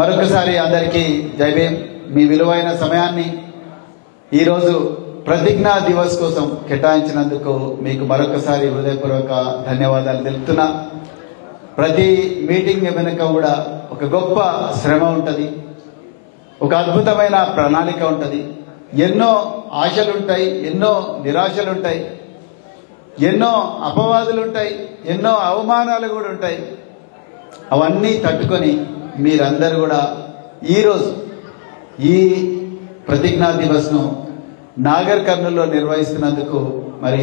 మరొకసారి అందరికీ జై భీమ్. మీ విలువైన సమయాన్ని ఈరోజు ప్రతిజ్ఞా దివస్ కోసం కేటాయించినందుకు మీకు మరొకసారి హృదయపూర్వక ధన్యవాదాలు తెలుపుతున్నా. ప్రతి మీటింగ్ వెనుక కూడా ఒక గొప్ప శ్రమ ఉంటుంది, ఒక అద్భుతమైన ప్రణాళిక ఉంటుంది, ఎన్నో ఆశలుంటాయి, ఎన్నో నిరాశలుంటాయి, ఎన్నో అపవాదులుంటాయి, ఎన్నో అవమానాలు కూడా ఉంటాయి. అవన్నీ తట్టుకొని మీరందరూ కూడా ఈరోజు ఈ ప్రతిజ్ఞా దివస్ను నాగర్ కర్నూలులో నిర్వహిస్తున్నందుకు మరి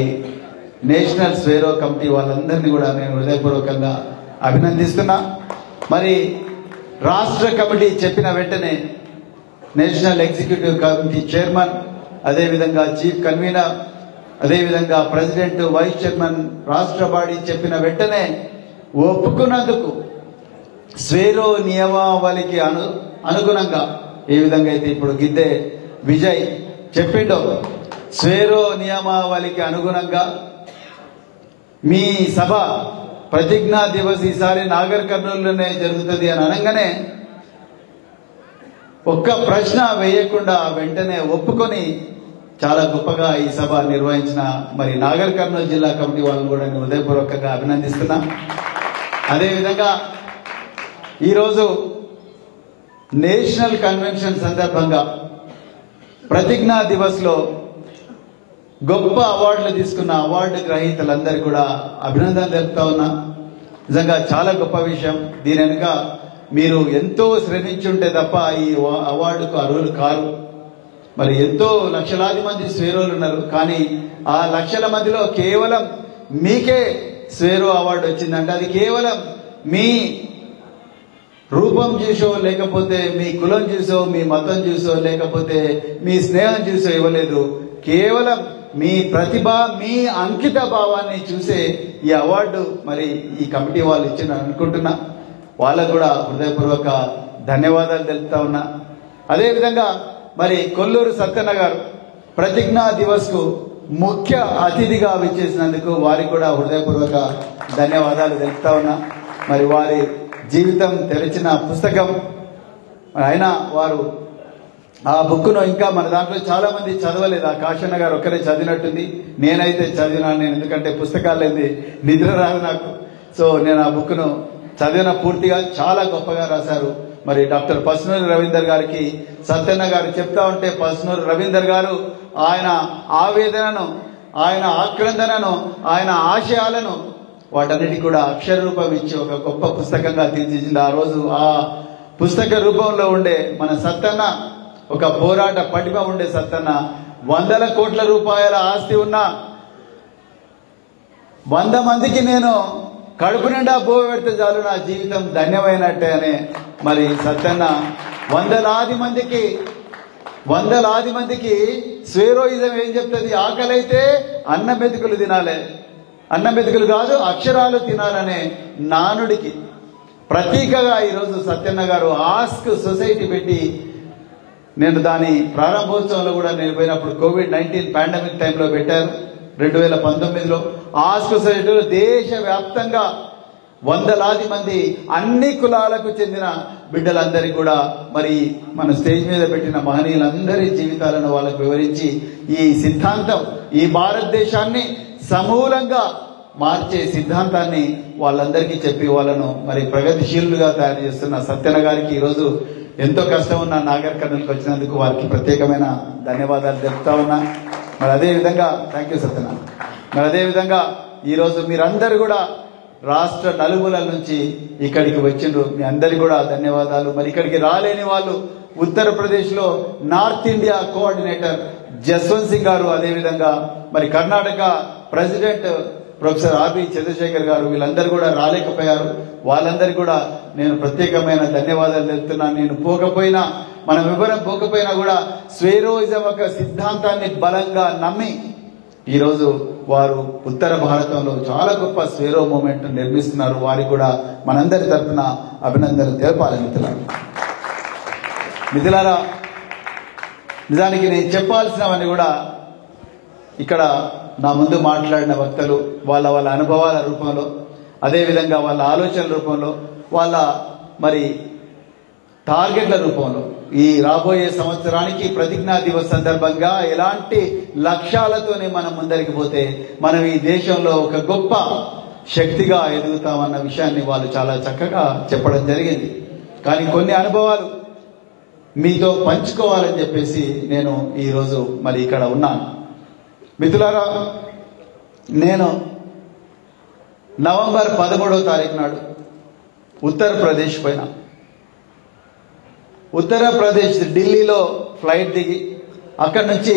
నేషనల్ స్వేరో కమిటీ వాళ్ళందరినీ కూడా నేను హృదయపూర్వకంగా అభినందిస్తున్నా. మరి రాష్ట్ర కమిటీ చెప్పిన వెంటనే నేషనల్ ఎగ్జిక్యూటివ్ కమిటీ చైర్మన్, అదేవిధంగా చీఫ్ కన్వీనర్, అదేవిధంగా ప్రెసిడెంట్, వైస్ చైర్మన్, రాష్ట్ర బాడీ చెప్పిన వెంటనే ఒప్పుకున్నందుకు స్వేరో నియమావళికి అనుగుణంగా ఏ విధంగా అయితే ఇప్పుడు గిద్దే విజయ్ చెప్పిండో, స్వేరో నియమావళికి అనుగుణంగా మీ సభ ప్రతిజ్ఞా దివస్ ఈసారి నాగర్ కర్నూలులోనే జరుగుతుంది అని అనగానే ఒక్క ప్రశ్న వేయకుండా వెంటనే ఒప్పుకొని చాలా గొప్పగా ఈ సభ నిర్వహించిన మరి నాగర్ కర్నూలు జిల్లా కమిటీ వాళ్ళని కూడా నేను హృదయపూర్వకంగా అభినందిస్తున్నా. అదేవిధంగా ఈరోజు నేషనల్ కన్వెన్షన్ సందర్భంగా ప్రతిజ్ఞా దివస్లో గొప్ప అవార్డులు తీసుకున్న అవార్డు గ్రహీతలందరికీ కూడా అభినందనలు తెలుపుతా ఉన్నా. నిజంగా చాలా గొప్ప విషయం. దీని వెనుక మీరు ఎంతో శ్రమించుంటే తప్ప ఈ అవార్డుకు అర్హులు కారు. మరి ఎంతో లక్షలాది మంది స్వేరోలు ఉన్నారు, కానీ ఆ లక్షల మందిలో కేవలం మీకే స్వేరో అవార్డు వచ్చిందంటే అది కేవలం మీ రూపం చూసో, లేకపోతే మీ కులం చూసో, మీ మతం చూసో, లేకపోతే మీ స్నేహం చూసో ఇవ్వలేదు. కేవలం మీ ప్రతిభ, మీ అంకిత భావాన్ని చూసే ఈ అవార్డు మరి ఈ కమిటీ వాళ్ళు ఇచ్చిన అనుకుంటున్నా. వాళ్ళకు కూడా హృదయపూర్వక ధన్యవాదాలు తెలుపుతా ఉన్నా. అదేవిధంగా మరి కొల్లూరు సత్యన్న గారు ప్రతిజ్ఞా దివస్ కు ముఖ్య అతిథిగా విచ్చేసినందుకు వారికి కూడా హృదయపూర్వక ధన్యవాదాలు తెలుపుతా ఉన్నా. మరి వారి జీవితం తెరిచిన పుస్తకం అయినా వారు ఆ బుక్ను ఇంకా మన దాంట్లో చాలా మంది చదవలేదు. ఆ కాశన్న గారు ఒక్కరే చదివినట్టుంది. నేనైతే చదివినాను, ఎందుకంటే పుస్తకాలు ఏంది నిద్ర రాదు నాకు. సో నేను ఆ బుక్ను చదివిన, పూర్తిగా చాలా గొప్పగా రాశారు. మరి డాక్టర్ పసునూరి రవీందర్ గారికి సత్యన్న గారు చెప్తా ఉంటే, పసునూరి రవీందర్ గారు ఆయన ఆవేదనను, ఆయన ఆక్రందనను, ఆయన ఆశయాలను వాటన్నిటి కూడా అక్షర రూపం ఇచ్చి ఒక గొప్ప పుస్తకంగా తీర్చిదిద్దింది. ఆ రోజు ఆ పుస్తక రూపంలో ఉండే మన సత్తన్న, ఒక పోరాట పటిమ ఉండే సత్తన్న, 100 కోట్ల రూపాయల ఆస్తి ఉన్న 100 మందికి నేను కడుపు నిండా బో పెడితే చాలు నా జీవితం ధన్యమైనట్టే అనే మరి సత్తన్న వందలాది మందికి స్వేరోయిజం ఏం చెప్తుంది? ఆకలైతే అన్నం మెతుకులు తినాలి, అన్నం మెతుకులు కాదు అక్షరాలు తినాలనే నానుడికి ప్రతీకగా ఈరోజు సత్యన్న గారు ఆస్క్ సొసైటీ పెట్టి, నేను దాని ప్రారంభోత్సవంలో కూడా నేను పోయినప్పుడు కోవిడ్-19 పాండమిక్ టైంలో పెట్టారు 2019లో. ఆస్క్ సొసైటీలో దేశవ్యాప్తంగా వందలాది మంది అన్ని కులాలకు చెందిన బిడ్డలందరికీ కూడా మరి మన స్టేజ్ మీద పెట్టిన మహనీయులందరి జీవితాలను వాళ్ళకు వివరించి ఈ సిద్ధాంతం, ఈ భారతదేశాన్ని సమూలంగా మార్చే సిద్ధాంతాన్ని వాళ్ళందరికీ చెప్పి వాళ్ళను మరి ప్రగతిశీలుగా తయారు చేస్తున్న సత్యన్న గారికి ఈరోజు ఎంతో కష్టం ఉన్న నాగర్ కర్నూలుకి వచ్చినందుకు వారికి ప్రత్యేకమైన ధన్యవాదాలు తెలుపుతా ఉన్నా. మరి అదేవిధంగా థ్యాంక్ యూ సత్యన్న. మరి అదేవిధంగా ఈరోజు మీరందరూ కూడా రాష్ట్ర నలుమూలల నుంచి ఇక్కడికి వచ్చిండ్రు, మీ అందరికీ కూడా ధన్యవాదాలు. మరి ఇక్కడికి రాలేని వాళ్ళు ఉత్తరప్రదేశ్లో North India coordinator Jaswant Singh గారు, అదేవిధంగా మరి Karnataka president professor R B Chandrashekar గారు, వీళ్ళందరూ కూడా రాలేకపోయారు. వాళ్ళందరికీ కూడా నేను ప్రత్యేకమైన ధన్యవాదాలు తెలుపుతున్నాను. నేను పోకపోయినా, మనం ఎవరం పోకపోయినా కూడా స్వేరోయిజం ఒక సిద్ధాంతాన్ని బలంగా నమ్మి ఈరోజు వారు ఉత్తర భారతంలో చాలా గొప్ప స్వేరో మూమెంట్ నిర్మిస్తున్నారు. వారికి కూడా మనందరి తరఫున అభినందనలు తెలపాలి. మిత్రులారా, నిజానికి నేను చెప్పాల్సినవన్నీ కూడా ఇక్కడ నా ముందు మాట్లాడిన వక్తలు వాళ్ళ అనుభవాల రూపంలో, అదేవిధంగా వాళ్ళ ఆలోచనల రూపంలో, వాళ్ళ మరి టార్గెట్ల రూపంలో ఈ రాబోయే సంవత్సరానికి ప్రతిజ్ఞా దివస్ సందర్భంగా ఎలాంటి లక్ష్యాలతోనే మనం ముందరికి పోతే మనం ఈ దేశంలో ఒక గొప్ప శక్తిగా ఎదుగుతామన్న విషయాన్ని వాళ్ళు చాలా చక్కగా చెప్పడం జరిగింది. కానీ కొన్ని అనుభవాలు మీతో పంచుకోవాలని చెప్పేసి నేను ఈరోజు మరి ఇక్కడ ఉన్నాను. మిత్రులారా, నేను నవంబర్ 13వ తారీఖు నాడు ఉత్తరప్రదేశ్ పోయినా. ఉత్తరప్రదేశ్ ఢిల్లీలో ఫ్లైట్ దిగి అక్కడి నుంచి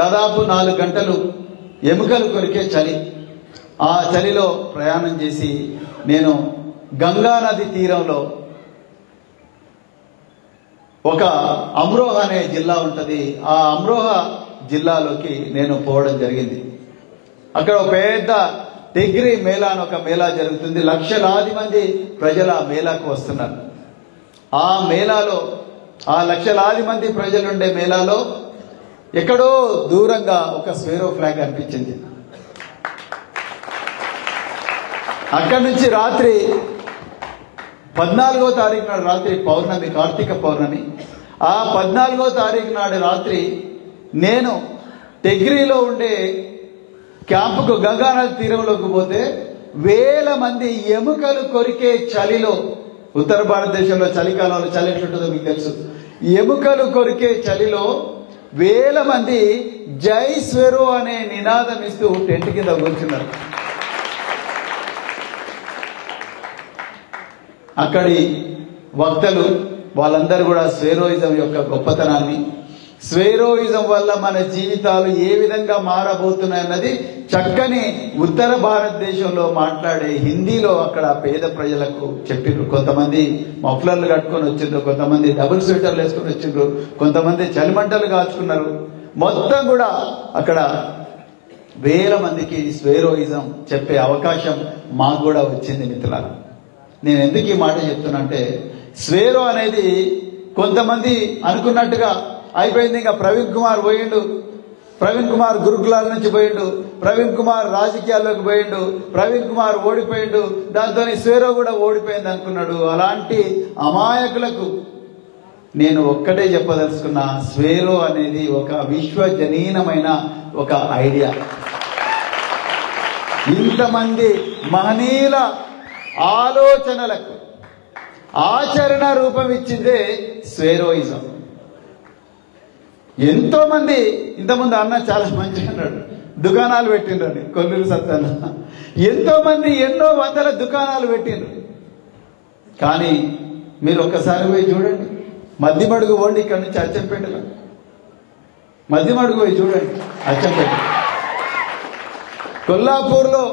దాదాపు 4 గంటలు ఎముకలు కొరికే చలి, ఆ చలిలో ప్రయాణం చేసి నేను గంగా నది తీరంలో ఒక అమ్రోహా అనే జిల్లా ఉంటుంది, ఆ అమ్రోహా జిల్లాలోకి నేను పోవడం జరిగింది. అక్కడ ఒక పెద్ద టెగ్రీ మేళా అని ఒక మేళా జరుగుతుంది. లక్షలాది మంది ప్రజలు ఆ మేళాకు వస్తున్నారు. ఆ మేళాలో ఆ లక్షలాది మంది ప్రజలుండే మేళాలో ఎక్కడో దూరంగా ఒక స్వేరో ఫ్లాగ్ అనిపించింది. అక్కడి నుంచి రాత్రి 14వ తారీఖు నాడు రాత్రి పౌర్ణమి, కార్తీక పౌర్ణమి. ఆ 14వ తారీఖు నాడు రాత్రి నేను టెగ్రీలో ఉండే క్యాంపుకు గంగానది తీరంలోకి పోతే వేల మంది ఎముకలు కొరికే చలిలో, ఉత్తర భారతదేశంలో చలికాలంలో చలి ఎట్లుంటుందో మీకు తెలుసు, ఎముకలు కొరికే చలిలో వేల మంది జై స్వెరో అనే నినాదం ఇస్తూ టెంట్ కింద కూర్చున్నారు. అక్కడి వక్తలు వాళ్ళందరూ కూడా స్వేరోయిజం యొక్క గొప్పతనాన్ని, స్వేరోయిజం వల్ల మన జీవితాలు ఏ విధంగా మారబోతున్నాయన్నది చక్కని ఉత్తర భారతదేశంలో మాట్లాడే హిందీలో అక్కడ పేద ప్రజలకు చెప్పిర్రు. కొంతమంది మఫ్లర్లు కట్టుకొని వచ్చిండ్రు, కొంతమంది డబుల్ స్వెటర్లు వేసుకొని వచ్చిండ్రు, కొంతమంది చలిమంటలు కాచుకున్నారు. మొత్తం కూడా అక్కడ వేల మందికి స్వేరోయిజం చెప్పే అవకాశం మాకు కూడా వచ్చింది. మిత్రులారా, నేను ఎందుకు ఈ మాట చెప్తున్నా అంటే, స్వేరో అనేది కొంతమంది అనుకున్నట్టుగా అయిపోయింది, ఇంకా ప్రవీణ్ కుమార్ పోయిండు, ప్రవీణ్ కుమార్ గురుకులాల నుంచి పోయిండు, ప్రవీణ్ కుమార్ రాజకీయాల్లోకి పోయిండు, ప్రవీణ్ కుమార్ ఓడిపోయిండు, దాంతో స్వేరో కూడా ఓడిపోయింది అనుకున్నాడు. అలాంటి అమాయకులకు నేను ఒక్కటే చెప్పదలుచుకున్నా, స్వేరో అనేది ఒక విశ్వజనీనమైన ఒక ఐడియా. ఇంతమంది మహనీయుల ఆలోచనలకు ఆచరణ రూపం ఇచ్చిందే స్వేరోయిజం. ఎంతో మంది, ఇంతకుముందు అన్న చాలా మంచిగా అన్నాడు, దుకాణాలు పెట్టిండ్రని కొల్లూరు సత్తన్న, ఎంతో మంది ఎన్నో వందల దుకాణాలు పెట్టిండ్రు. కానీ మీరు ఒక్కసారి పోయి చూడండి, మధ్యమడుగు పోండి, ఇక్కడి నుంచి అచ్చంపేటలో మధ్యమడుగు పోయి చూడండి, అచ్చంపేట, కొల్లాపూర్లో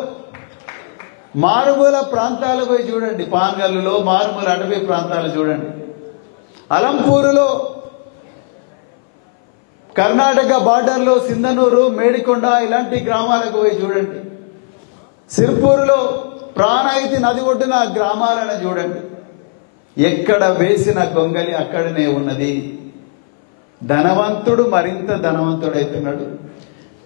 మారుమూల ప్రాంతాలు పోయి చూడండి, పాన్గల్లులో మారుమూల అటవీ ప్రాంతాలు చూడండి, అలంపూరులో, కర్ణాటక బార్డర్లో సింధనూరు, మేడికొండ ఇలాంటి గ్రామాలకు పోయి చూడండి, సిర్పూరులో ప్రాణహితి నది ఒడ్డున గ్రామాలను చూడండి. ఎక్కడ వేసిన గొంగలి అక్కడనే ఉన్నది. ధనవంతుడు మరింత ధనవంతుడవుతున్నాడు,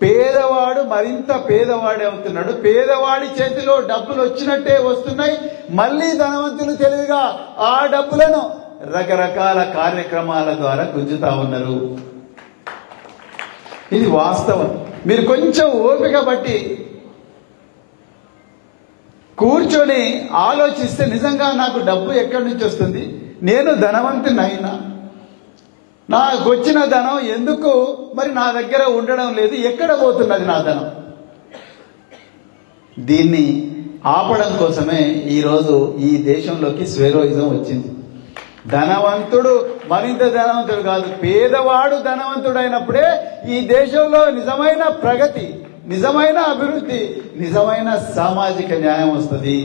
పేదవాడు మరింత పేదవాడే అవుతున్నాడు. పేదవాడి చేతిలో డబ్బులు వచ్చినట్టే వస్తున్నాయి, మళ్ళీ ధనవంతులు తెలివిగా ఆ డబ్బులను రకరకాల కార్యక్రమాల ద్వారా గుంజుతా ఉన్నారు. ఇది వాస్తవం. మీరు కొంచెం ఓపిక బట్టి కూర్చొని ఆలోచిస్తే నిజంగా నాకు డబ్బు ఎక్కడి నుంచి వస్తుంది, నేను ధనవంతుని అయినా, నాకు వచ్చిన ధనం ఎందుకు మరి నా దగ్గర ఉండడం లేదు, ఎక్కడ పోతున్నది నా ధనం? దీన్ని ఆపడం కోసమే ఈరోజు ఈ దేశంలోకి స్వేరోయిజం వచ్చింది. ధనవంతుడు మరింత ధనవంతుడు కాదు, పేదవాడు ధనవంతుడైనప్పుడే ఈ దేశంలో నిజమైన ప్రగతి, నిజమైన అభివృద్ధి, నిజమైన సామాజిక న్యాయం వస్తుంది.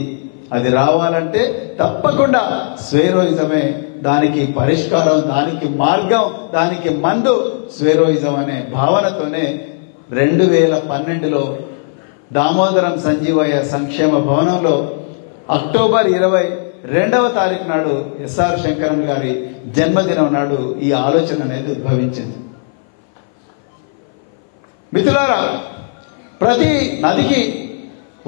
అది రావాలంటే తప్పకుండా స్వేరోయిజమే దానికి పరిష్కారం, దానికి మార్గం, దానికి మందు స్వేరోయిజం అనే భావనతోనే 2012లో దామోదరం సంజీవయ్య సంక్షేమ భవనంలో అక్టోబర్ 22వ తారీఖు నాడు ఎస్ఆర్ శంకరన్ గారి జన్మదినం నాడు ఈ ఆలోచన అనేది ఉద్భవించింది. మిత్రులారా, ప్రతి నదికి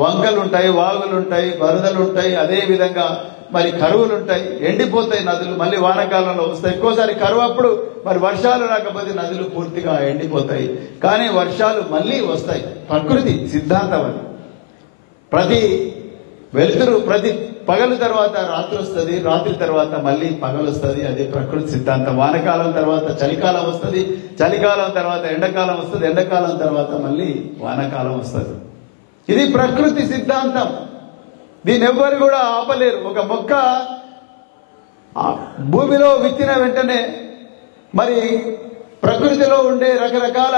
వంకలుంటాయి, వాగులుంటాయి, వరదలుంటాయి, అదేవిధంగా మరి కరువులు ఉంటాయి, ఎండిపోతాయి నదులు, మళ్ళీ వానాకాలంలో వస్తాయి. ఎక్కువసారి కరువు అప్పుడు మరి వర్షాలు రాకపోతే నదులు పూర్తిగా ఎండిపోతాయి. కానీ వర్షాలు మళ్ళీ వస్తాయి. ప్రకృతి సిద్ధాంతం అది. ప్రతి వెలుతురు, ప్రతి పగలు తర్వాత రాత్రి వస్తుంది, రాత్రి తర్వాత మళ్ళీ పగలు వస్తుంది. అది ప్రకృతి సిద్ధాంతం. వానకాలం తర్వాత చలికాలం వస్తుంది, చలికాలం తర్వాత ఎండాకాలం వస్తుంది, ఎండాకాలం తర్వాత మళ్ళీ వానకాలం వస్తుంది. ఇది ప్రకృతి సిద్ధాంతం. దీన్ని ఎవ్వరు కూడా ఆపలేరు. ఒక మొక్క భూమిలో విత్తిన వెంటనే మరి ప్రకృతిలో ఉండే రకరకాల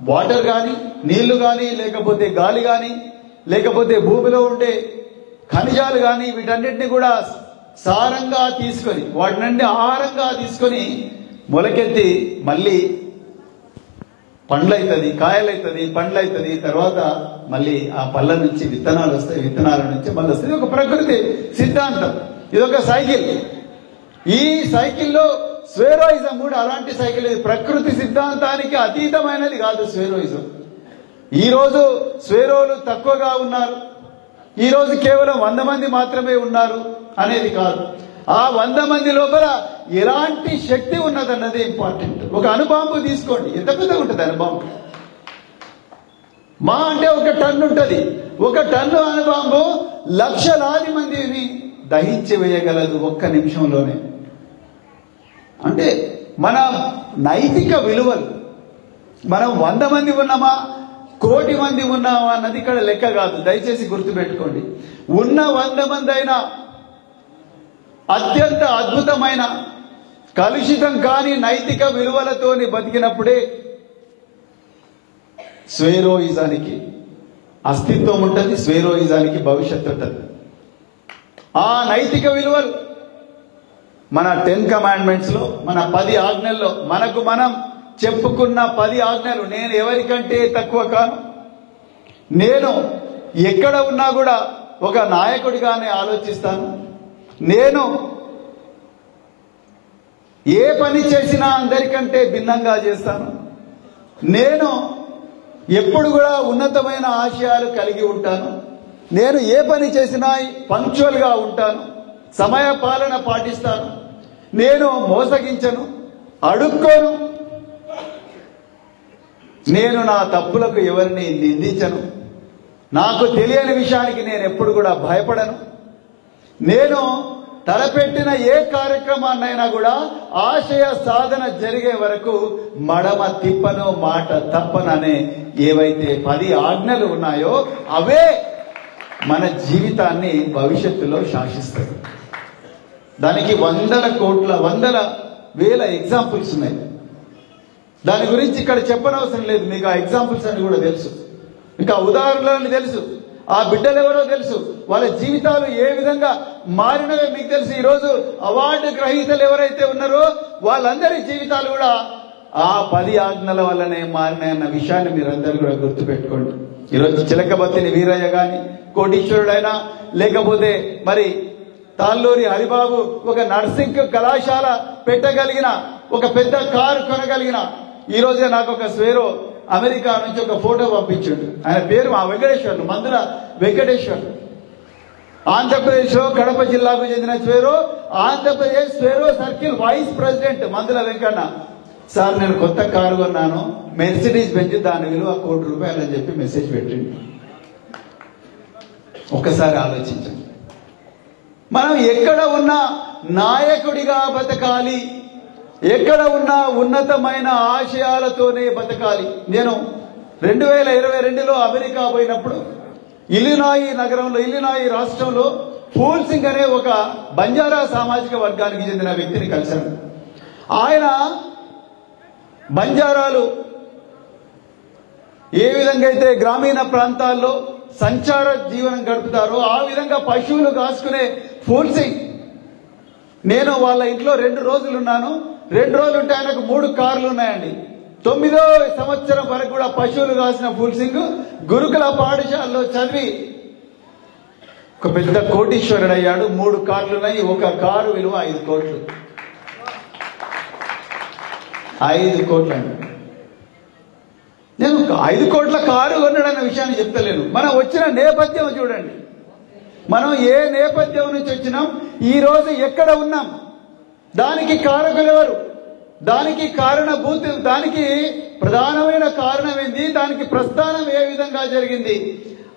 వాటర్ కానీ, నీళ్లు కానీ, లేకపోతే గాలి కానీ, లేకపోతే భూమిలో ఉండే ఖనిజాలు కానీ, వీటన్నిటిని కూడా సారంగా తీసుకొని, వాటి నుండి ఆహారంగా తీసుకొని మొలకెత్తి మళ్ళీ పండ్లైతుంది, కాయలైతుంది, పండ్లైతుంది. తర్వాత మళ్ళీ ఆ పళ్ళ నుంచి విత్తనాలు వస్తాయి, విత్తనాల నుంచి మళ్ళీ వస్తుంది. ఇది ఒక ప్రకృతి సిద్ధాంతం. ఇది ఒక సైకిల్. ఈ సైకిల్లో స్వేరోయిజం కూడా అలాంటి సైకిల్. ఇది ప్రకృతి సిద్ధాంతానికి అతీతమైనది కాదు స్వేరోయిజం. ఈ రోజు స్వేరోలు తక్కువగా ఉన్నారు, ఈ రోజు కేవలం 100 మంది మాత్రమే ఉన్నారు అనేది కాదు. ఆ 100 మంది లోపల ఎలాంటి శక్తి ఉన్నదన్నది ఇంపార్టెంట్. ఒక అణుబాంబు తీసుకోండి, ఎంత పెద్దగా ఉంటుంది అణుబాంబు? మా అంటే 1 టన్ను ఉంటుంది. 1 టన్ను అణుబాంబు లక్షలాది మందిని దహించి వేయగలదు 1 నిమిషంలోనే. అంటే మన నైతిక విలువలు, మనం 100 మంది ఉన్నామా, 1,00,00,000 మంది ఉన్నామా అన్నది ఇక్కడ లెక్క కాదు. దయచేసి గుర్తుపెట్టుకోండి. ఉన్న 100 మంది అయినా అత్యంత అద్భుతమైన కలుషితం కాని నైతిక విలువలతోని బతికినప్పుడే స్వేరోయిజానికి అస్తిత్వం ఉంటుంది, స్వేరోయిజానికి భవిష్యత్తు ఉంటుంది. ఆ నైతిక విలువలు మన 10 కమాండ్మెంట్స్ లో, మన 10 ఆజ్ఞల్లో, మనకు మనం చెప్పుకున్న 10 ఆజ్ఞలు. నేను ఎవరికంటే తక్కువ కాను, నేను ఎక్కడ ఉన్నా కూడా ఒక నాయకుడిగానే ఆలోచిస్తాను, నేను ఏ పని చేసినా అందరికంటే భిన్నంగా చేస్తాను, నేను ఎప్పుడు కూడా ఉన్నతమైన ఆశయాలు కలిగి ఉంటాను, నేను ఏ పని చేసినా పంక్చువల్ గా ఉంటాను, సమయ పాలన పాటిస్తాను, నేను మోసగించను, అడుక్కోను, నేను నా తప్పులకు ఎవరిని నిందించను, నాకు తెలియని విషయానికి నేను ఎప్పుడు కూడా భయపడను, నేను తలపెట్టిన ఏ కార్యక్రమాన్నైనా కూడా ఆశయ సాధన జరిగే వరకు మడమ తిప్పను, మాట తప్పననే ఏవైతే 10 ఆజ్ఞలు ఉన్నాయో అవే మన జీవితాన్ని భవిష్యత్తులో శాసిస్తాయి. దానికి 100 వేల ఎగ్జాంపుల్స్ ఉన్నాయి. దాని గురించి ఇక్కడ చెప్పనవసరం లేదు. మీకు ఆ ఎగ్జాంపుల్స్ అని కూడా తెలుసు, మీకు ఆ ఉదాహరణలు తెలుసు, ఆ బిడ్డలు ఎవరో తెలుసు, వాళ్ళ జీవితాలు ఏ విధంగా మారినవో మీకు తెలుసు. ఈరోజు అవార్డు గ్రహీతలు ఎవరైతే ఉన్నారో వాళ్ళందరి జీవితాలు కూడా ఆ 10 ఆజ్ఞల వల్లనే మారినాయన్న విషయాన్ని మీరందరూ కూడా గుర్తుపెట్టుకోండి. ఈరోజు చిలకబత్తిని వీరయ్య గాని, కోటీశ్వరుడైనా, లేకపోతే మరి తాళ్ళూరి హరిబాబు ఒక నర్సింగ్ కళాశాల పెట్టగలిగిన, ఒక పెద్ద కారు కొనగలిగిన, ఈ రోజే నాకు ఒక స్వేరో అమెరికా నుంచి ఒక ఫోటో పంపించాడు. ఆయన పేరు మా వెంకటేశ్వర్లు, మందుల వెంకటేశ్వర్లు. ఆంధ్రప్రదేశ్ లో కడప జిల్లాకు చెందిన Swaero, Andhra Pradesh Swaero circle vice president Mandula Venkanna. Sir నేను కొత్త కారు కొన్నాను, మెర్సిడీస్ బెంజ్, దాని విలువ ₹1,00,00,000 అని చెప్పి మెసేజ్ పెట్టింది. ఒక్కసారి ఆలోచించండి. మనం ఎక్కడ ఉన్నా నాయకుడిగా బతకాలి, ఎక్కడ ఉన్నా ఉన్నతమైన ఆశయాలతోనే బతకాలి. నేను 2022లో అమెరికా పోయినప్పుడు ఇల్లినాయి నగరంలో, ఇల్లినాయి రాష్ట్రంలో ఫూల్ సింగ్ అనే ఒక బంజారా సామాజిక వర్గానికి చెందిన వ్యక్తిని కలిశాను. ఆయన బంజారాలు ఏ విధంగా అయితే గ్రామీణ ప్రాంతాల్లో సంచార జీవనం గడుపుతారో ఆ విధంగా పశువులు కాసుకునే ఫూల్ సింగ్. నేను వాళ్ళ ఇంట్లో 2 రోజులు ఉన్నాను. 2 రోజులు ఉంటే ఆయనకు 3 కార్లు ఉన్నాయండి. 9వ సంవత్సరం వరకు కూడా పశువులు కాసిన ఫూల్ సింగ్ గురుకుల పాఠశాలలో చదివి ఒక పెద్ద కోటీశ్వరుడు అయ్యాడు. 3 కార్లు ఉన్నాయి. ఒక కారు విలువ 5 కోట్లు. 5 కోట్లు అండి. నేను 5 కోట్ల కారు కొన్నాడన్న విషయాన్ని చెప్తలేను. మనం వచ్చిన నేపథ్యం చూడండి. మనం ఏ నేపథ్యం నుంచి వచ్చినాం, ఈ రోజు ఎక్కడ ఉన్నాం, దానికి కారకులు ఎవరు, దానికి కారణభూతులు, దానికి ప్రధానమైన కారణం ఏంది, దానికి ప్రస్థానం ఏ విధంగా జరిగింది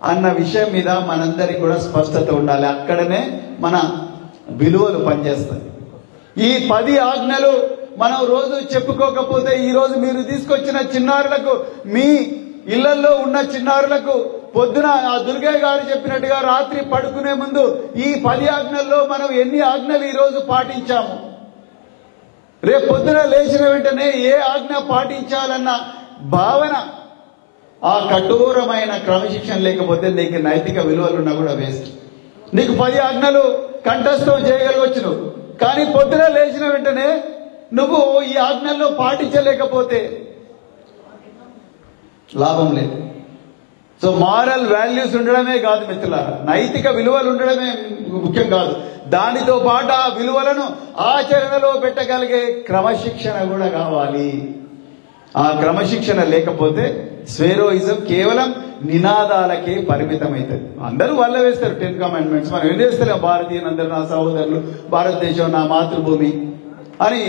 అన్న విషయం మీద మనందరికి కూడా స్పష్టత ఉండాలి. అక్కడనే మన విలువలు పనిచేస్తాయి. ఈ 10 ఆజ్ఞలు మనం రోజు చెప్పుకోకపోతే, ఈ రోజు మీరు తీసుకొచ్చిన చిన్నారులకు, మీ ఇళ్లలో ఉన్న చిన్నారులకు పొద్దున ఆ దుర్గయ్య గారు చెప్పినట్టుగా రాత్రి పడుకునే ముందు ఈ 10 ఆజ్ఞల్లో మనం ఎన్ని ఆజ్ఞలు ఈ రోజు పాటించాము, రేపు పొద్దున లేచిన వెంటనే ఏ ఆజ్ఞ పాటించాలన్న భావన, ఆ కఠోరమైన క్రమశిక్షణ లేకపోతే నీకు నైతిక విలువలున్నా కూడా వేస్ట్. నీకు 10 ఆజ్ఞలు కంఠస్థం చేయగలవచ్చు నువ్వు, కానీ పొద్దున లేచిన వెంటనే నువ్వు ఈ ఆజ్ఞల్లో పాటించలేకపోతే లాభం లేదు. సో మారల్ వాల్యూస్ ఉండడమే కాదు మిత్రులారా, నైతిక విలువలు ఉండడమే ముఖ్యం కాదు, దానితో పాటు ఆ విలువలను ఆచరణలో పెట్టగలిగే క్రమశిక్షణ కూడా కావాలి. ఆ క్రమశిక్షణ లేకపోతే స్వేరోయిజం కేవలం నినాదాలకే పరిమితం అవుతుంది. అందరూ వాళ్ళ వేస్తారు 10 కమాండ్మెంట్స్, మనం ఏం చేస్తలేం, భారతీయులందరూ నా సహోదరులు, భారతదేశం నా మాతృభూమి అని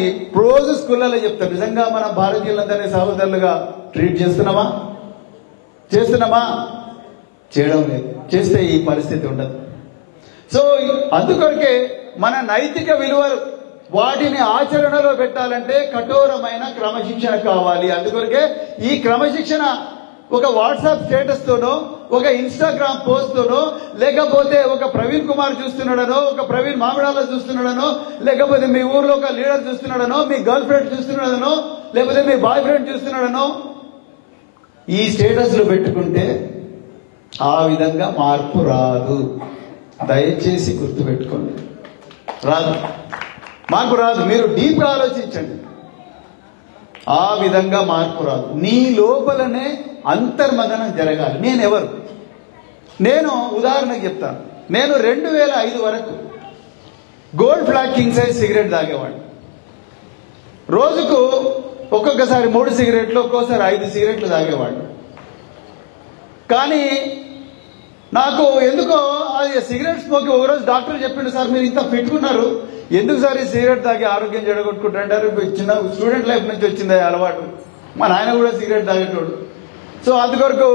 రోజు స్కూళ్ళలో చెప్తారు. నిజంగా మనం భారతీయులందరినీ సహోదరులుగా ట్రీట్ చేస్తున్నామా? చేయడం లేదు. చేస్తే ఈ పరిస్థితి ఉండదు. సో అందుకొరకే మన నైతిక విలువలు వాటిని ఆచరణలో పెట్టాలంటే కఠోరమైన క్రమశిక్షణ కావాలి. అందుకొరకే ఈ క్రమశిక్షణ ఒక వాట్సాప్ స్టేటస్ తోనో, ఒక ఇన్స్టాగ్రామ్ పోస్ట్ తోనో, లేకపోతే ఒక ప్రవీణ్ కుమార్ చూస్తున్నాడనో, ఒక ప్రవీణ్ మామిడాలో చూస్తున్నాడనో, లేకపోతే మీ ఊర్లో ఒక లీడర్ చూస్తున్నాడనో, మీ గర్ల్ ఫ్రెండ్ చూస్తున్నాడనో, లేకపోతే మీ బాయ్ ఫ్రెండ్ చూస్తున్నాడనో ఈ స్టేటస్లు పెట్టుకుంటే ఆ విధంగా మార్పు రాదు. దయచేసి గుర్తుపెట్టుకోండి, రాదు, మార్పు రాదు. మీరు డీప్గా ఆలోచించండి, ఆ విధంగా మార్పు రాదు. నీ లోపలనే అంతర్మదనం జరగాలి. నేనెవరు? నేను ఉదాహరణకు చెప్తాను. నేను 2005 వరకు Gold Flake king size cigarette తాగేవాడిని. రోజుకు ఒక్కొక్కసారి 3 సిగరెట్లు, ఒక్కోసారి 5 సిగరెట్లు తాగేవాడిని. కానీ నాకు ఎందుకో అది సిగరెట్ స్మోకింగ్ ఒకరోజు డాక్టర్ చెప్పిండు, సార్ మీరు ఇంత పెట్టుకున్నారు, ఎందుకు సార్ ఈ సిగరెట్ తాగి ఆరోగ్యం చెడగొట్టుకుంటారు? చిన్న స్టూడెంట్ లైఫ్ నుంచి వచ్చింది అలవాటు. మా నాయన కూడా సిగరెట్ తాగేటోడు. సో అందుకొరకు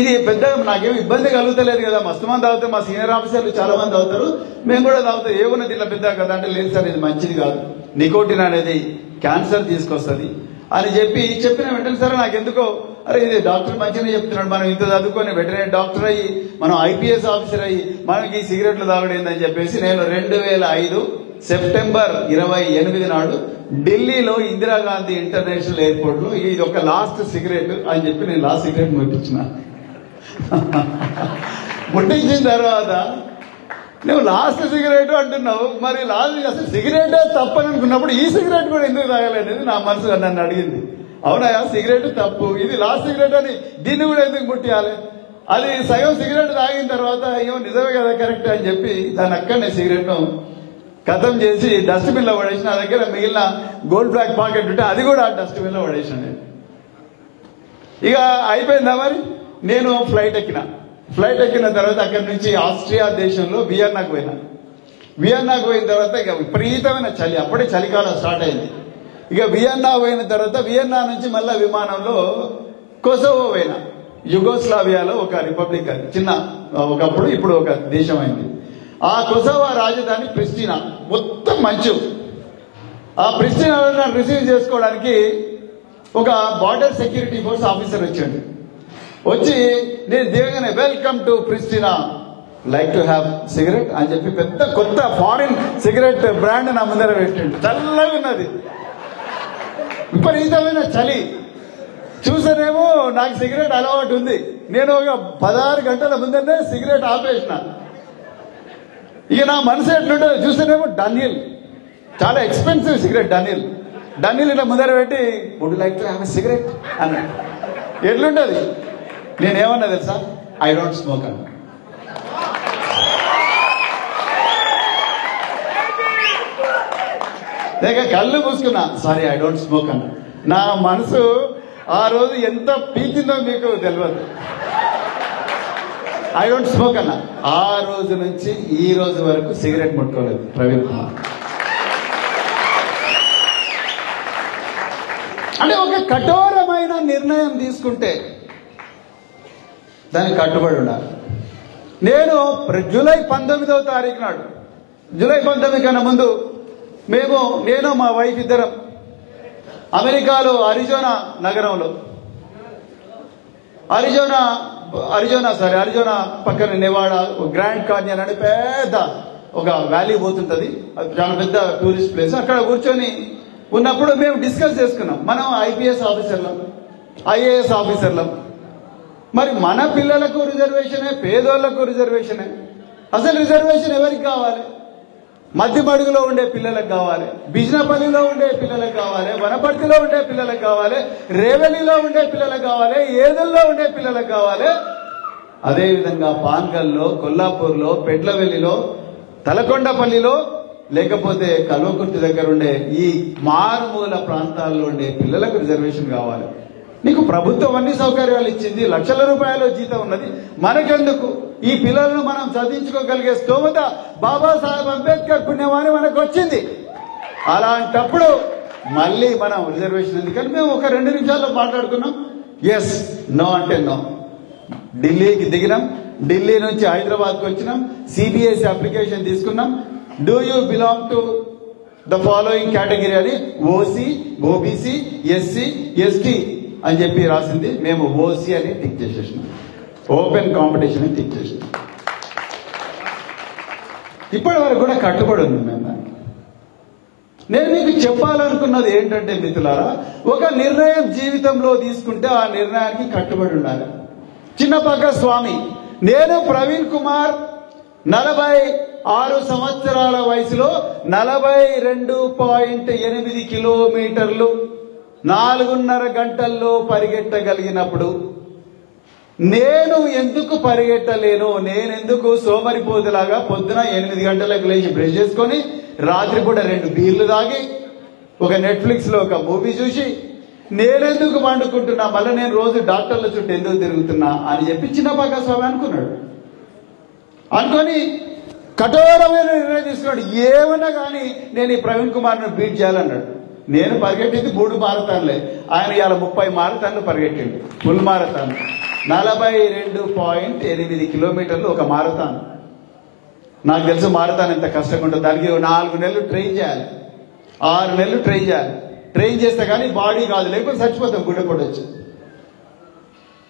ఇది పెద్దగా నాకేమి ఇబ్బంది కలుగుతలేదు కదా, మస్తు మంది తాగుతారు, మా సీనియర్ ఆఫీసర్లు చాలా మంది తాగుతారు, మేము కూడా తాగుతాం, ఏమున్నది ఇలా పెద్ద కదా అంటే, లేదు సార్ ఇది మంచిది కాదు, నికోటిన్ అనేది క్యాన్సర్ తీసుకొస్తుంది అని చెప్పిన వెంటనే సరే నాకు ఎందుకో, అరే ఇది డాక్టర్ మంచిగానే చెప్తున్నాడు, మనం ఇంత చదువుకొని వెటర్నరీ డాక్టర్ అయ్యి, మనం ఐపీఎస్ ఆఫీసర్ అయ్యి మనకి ఈ సిగరెట్లు తాగడేందని చెప్పేసి నేను 2005 సెప్టెంబర్ 28 నాడు ఢిల్లీలో ఇందిరాగాంధీ ఇంటర్నేషనల్ ఎయిర్పోర్ట్ లో ఇది ఒక లాస్ట్ సిగరెట్ అని చెప్పి నేను లాస్ట్ సిగరెట్ ముట్టించిన. ముట్టించిన తర్వాత నువ్వు లాస్ట్ సిగరెట్ అంటున్నావు, మరి లాస్ట్ అసలు సిగరెటే తప్పని అనుకున్నప్పుడు ఈ సిగరెట్ కూడా ఎందుకు తాగలేనేది నా మనసు నన్ను అడిగింది. అవునా, సిగరెట్ తప్పు, ఇది లాస్ట్ సిగరెట్ అని దీన్ని కూడా ఎందుకు ముట్టియాలి? అది సగం సిగరెట్ తాగిన తర్వాత అయ్యో నిజమే కదా కరెక్ట్ అని చెప్పి దాని అక్కడనే సిగరెట్ ను ఖతం చేసి డస్ట్బిన్ లో పడేసిన. నా దగ్గర మిగిలిన గోల్డ్ ఫ్లాగ్ పాకెట్ ఉంటే అది కూడా డస్ట్బిన్ లో పడేసిన. ఇక అయిపోయిందా మరి? నేను ఫ్లైట్ ఎక్కిన తర్వాత అక్కడి నుంచి ఆస్ట్రియా దేశంలో వియన్నాకు పోయిన తర్వాత ఇక విపరీతమైన చలి, అప్పుడే చలికాలం స్టార్ట్ అయింది. ఇక వియన్నా పోయిన తర్వాత వియన్నా నుంచి మళ్ళా విమానంలో కొసోవో పోయినా. యుగోస్లావియాలో ఒక రిపబ్లిక్, అది చిన్న ఒకప్పుడు, ఇప్పుడు ఒక దేశం అయింది. ఆ కొసోవో రాజధాని ప్రిస్టినా, మొత్తం మంచు. ఆ ప్రిస్టినాలో నన్ను రిసీవ్ చేసుకోవడానికి ఒక బార్డర్ సెక్యూరిటీ ఫోర్స్ ఆఫీసర్ వచ్చాడు. వచ్చి నేను దిగగానే welcome to Pristina, like to have cigarette అని చెప్పి పెద్ద కొత్త ఫారిన్ సిగరెట్ బ్రాండ్ నా ముందర పెట్టిండు. చల్లగా ఉన్నది, విపరీతమైన చలి. చూసానేమో నాకు సిగరెట్ అలవాటు ఉంది, నేను ఒక 16 గంటల ముందరనే సిగరెట్ ఆపేసిన. ఇక నా మనసు ఎట్లుంటుంది చూస్తేనేమో డనియల్, చాలా ఎక్స్పెన్సివ్ సిగరెట్ డనియల్ ఇలా ముందర పెట్టి would like to have a cigarette అన్నాడు. ఎట్లుంటది? నేనేమన్నా తెలుసా, ఐ డోంట్ స్మోక్ అన్నా. లేక కళ్ళు మూసుకున్నా, సారీ ఐ డోంట్ స్మోక్ అన్నా. నా మనసు ఆ రోజు ఎంత పీకిందో మీకు తెలియదు. ఐ డోంట్ స్మోక్ అన్న. ఆ రోజు నుంచి ఈ రోజు వరకు సిగరెట్ ముట్టుకోలేదు ప్రవీణ్ కుమార్. అంటే ఒక కఠోరమైన నిర్ణయం తీసుకుంటే దానికి కట్టుబడి ఉండాలి. నేను జూలై 19వ తారీఖు నాడు, జూలై 19 కన్నా ముందు నేను మా వైఫ్ ఇద్దరం అమెరికాలో అరిజోనా నగరంలో, అరిజోనా పక్కన నెవాడా గ్రాండ్ కాన్యన్ అని పెద్ద ఒక వ్యాలీ పోతుంటది. అది చాలా పెద్ద టూరిస్ట్ ప్లేస్. అక్కడ కూర్చొని ఉన్నప్పుడు మేము డిస్కస్ చేసుకున్నాం, మనం ఐపీఎస్ ఆఫీసర్లం, ఐఏఎస్ ఆఫీసర్లం, మరి మన పిల్లలకు రిజర్వేషనే, పేదోళ్లకు రిజర్వేషనే. అసలు రిజర్వేషన్ ఎవరికి కావాలి? మధ్యమడుగులో ఉండే పిల్లలకు కావాలి, బిజినపల్లిలో ఉండే పిల్లలకు కావాలి, వనపర్తిలో ఉండే పిల్లలకు కావాలి, రేవెల్లిలో ఉండే పిల్లలకు కావాలి, ఏదుల్లో ఉండే పిల్లలకు కావాలి. అదేవిధంగా పాన్గల్లో, కొల్లాపూర్లో, పెడ్లవెల్లిలో, తలకొండపల్లిలో, లేకపోతే కల్వకుర్తి దగ్గర ఉండే ఈ మారుమూల ప్రాంతాల్లో ఉండే పిల్లలకు రిజర్వేషన్ కావాలి. నీకు ప్రభుత్వం అన్ని సౌకర్యాలు ఇచ్చింది, లక్షల రూపాయల జీతం ఉన్నది, మనకెందుకు? ఈ పిల్లలను మనం చదివించుకోగలిగే స్తోమత బాబాసాహెబ్ అంబేద్కర్ పుణ్యమాని మనకు వచ్చింది. అలాంటప్పుడు మళ్ళీ మనం రిజర్వేషన్ ఎందుకని మేము ఒక 2 నిమిషాల్లో మాట్లాడుకున్నాం. ఎస్, నో అంటే నో. ఢిల్లీకి దిగినాం, ఢిల్లీ నుంచి హైదరాబాద్కి వచ్చినాం, సిబిఎస్ఈ అప్లికేషన్ తీసుకున్నాం. Do you belong to the following category అని ఓసీ, ఓబీసీ, ఎస్సీ, ఎస్టీ అని చెప్పి రాసింది. మేము ఓసీ అని టిక్ చేసేసినాం, ఓపెన్ కాంపిటీషన్ అని టిక్ చేసినాం. ఇప్పటి వరకు కూడా కట్టుబడి ఉంది మేము దానికి. నేను మీకు చెప్పాలనుకున్నది ఏంటంటే మిత్రులారా, ఒక నిర్ణయం జీవితంలో తీసుకుంటే ఆ నిర్ణయానికి కట్టుబడి ఉండాలి. చిన్నపాక స్వామి, నేను ప్రవీణ్ కుమార్ 46 సంవత్సరాల వయసులో 42.8 కిలోమీటర్లు 4.5 గంటల్లో పరిగెట్టగలిగినప్పుడు నేను ఎందుకు పరిగెట్టలేను? నేనెందుకు సోమరిపోతులాగా పొద్దున 8 గంటలకు లేచి బ్రష్ చేసుకొని రాత్రిపూట 2 బీర్లు తాగి ఒక నెట్ఫ్లిక్స్ లో ఒక మూవీ చూసి నేనెందుకు వండుకుంటున్నా, మళ్ళీ నేను రోజు డాక్టర్ల చుట్టూ ఎందుకు తిరుగుతున్నా అని చెప్పి చిన్నపాక స్వామి అనుకున్నాడు. అనుకొని కఠోరమైన నిర్ణయం తీసుకున్నాడు. ఏమన్నా కానీ నేను ఈ ప్రవీణ్ కుమార్ను బీట్ చేయాలన్నాడు. నేను పరిగెట్టింది 3 మారథాన్లే, ఆయన ఇవాళ 30 మారథాన్లు పరిగెట్టిండు. ఫుల్ మారథాన్ 42.8 కిలోమీటర్లు ఒక మారథాన్. నాకు తెలుసు మారథాన్ ఎంత కష్టంగా ఉంటుంది. దానికి 4 నెలలు ట్రైన్ చేయాలి, 6 నెలలు ట్రైన్ చేయాలి. ట్రైన్ చేస్తే కానీ బాడీ కాదు, లేకపోతే చచ్చిపోతాం, గుండెపోటు వచ్చి.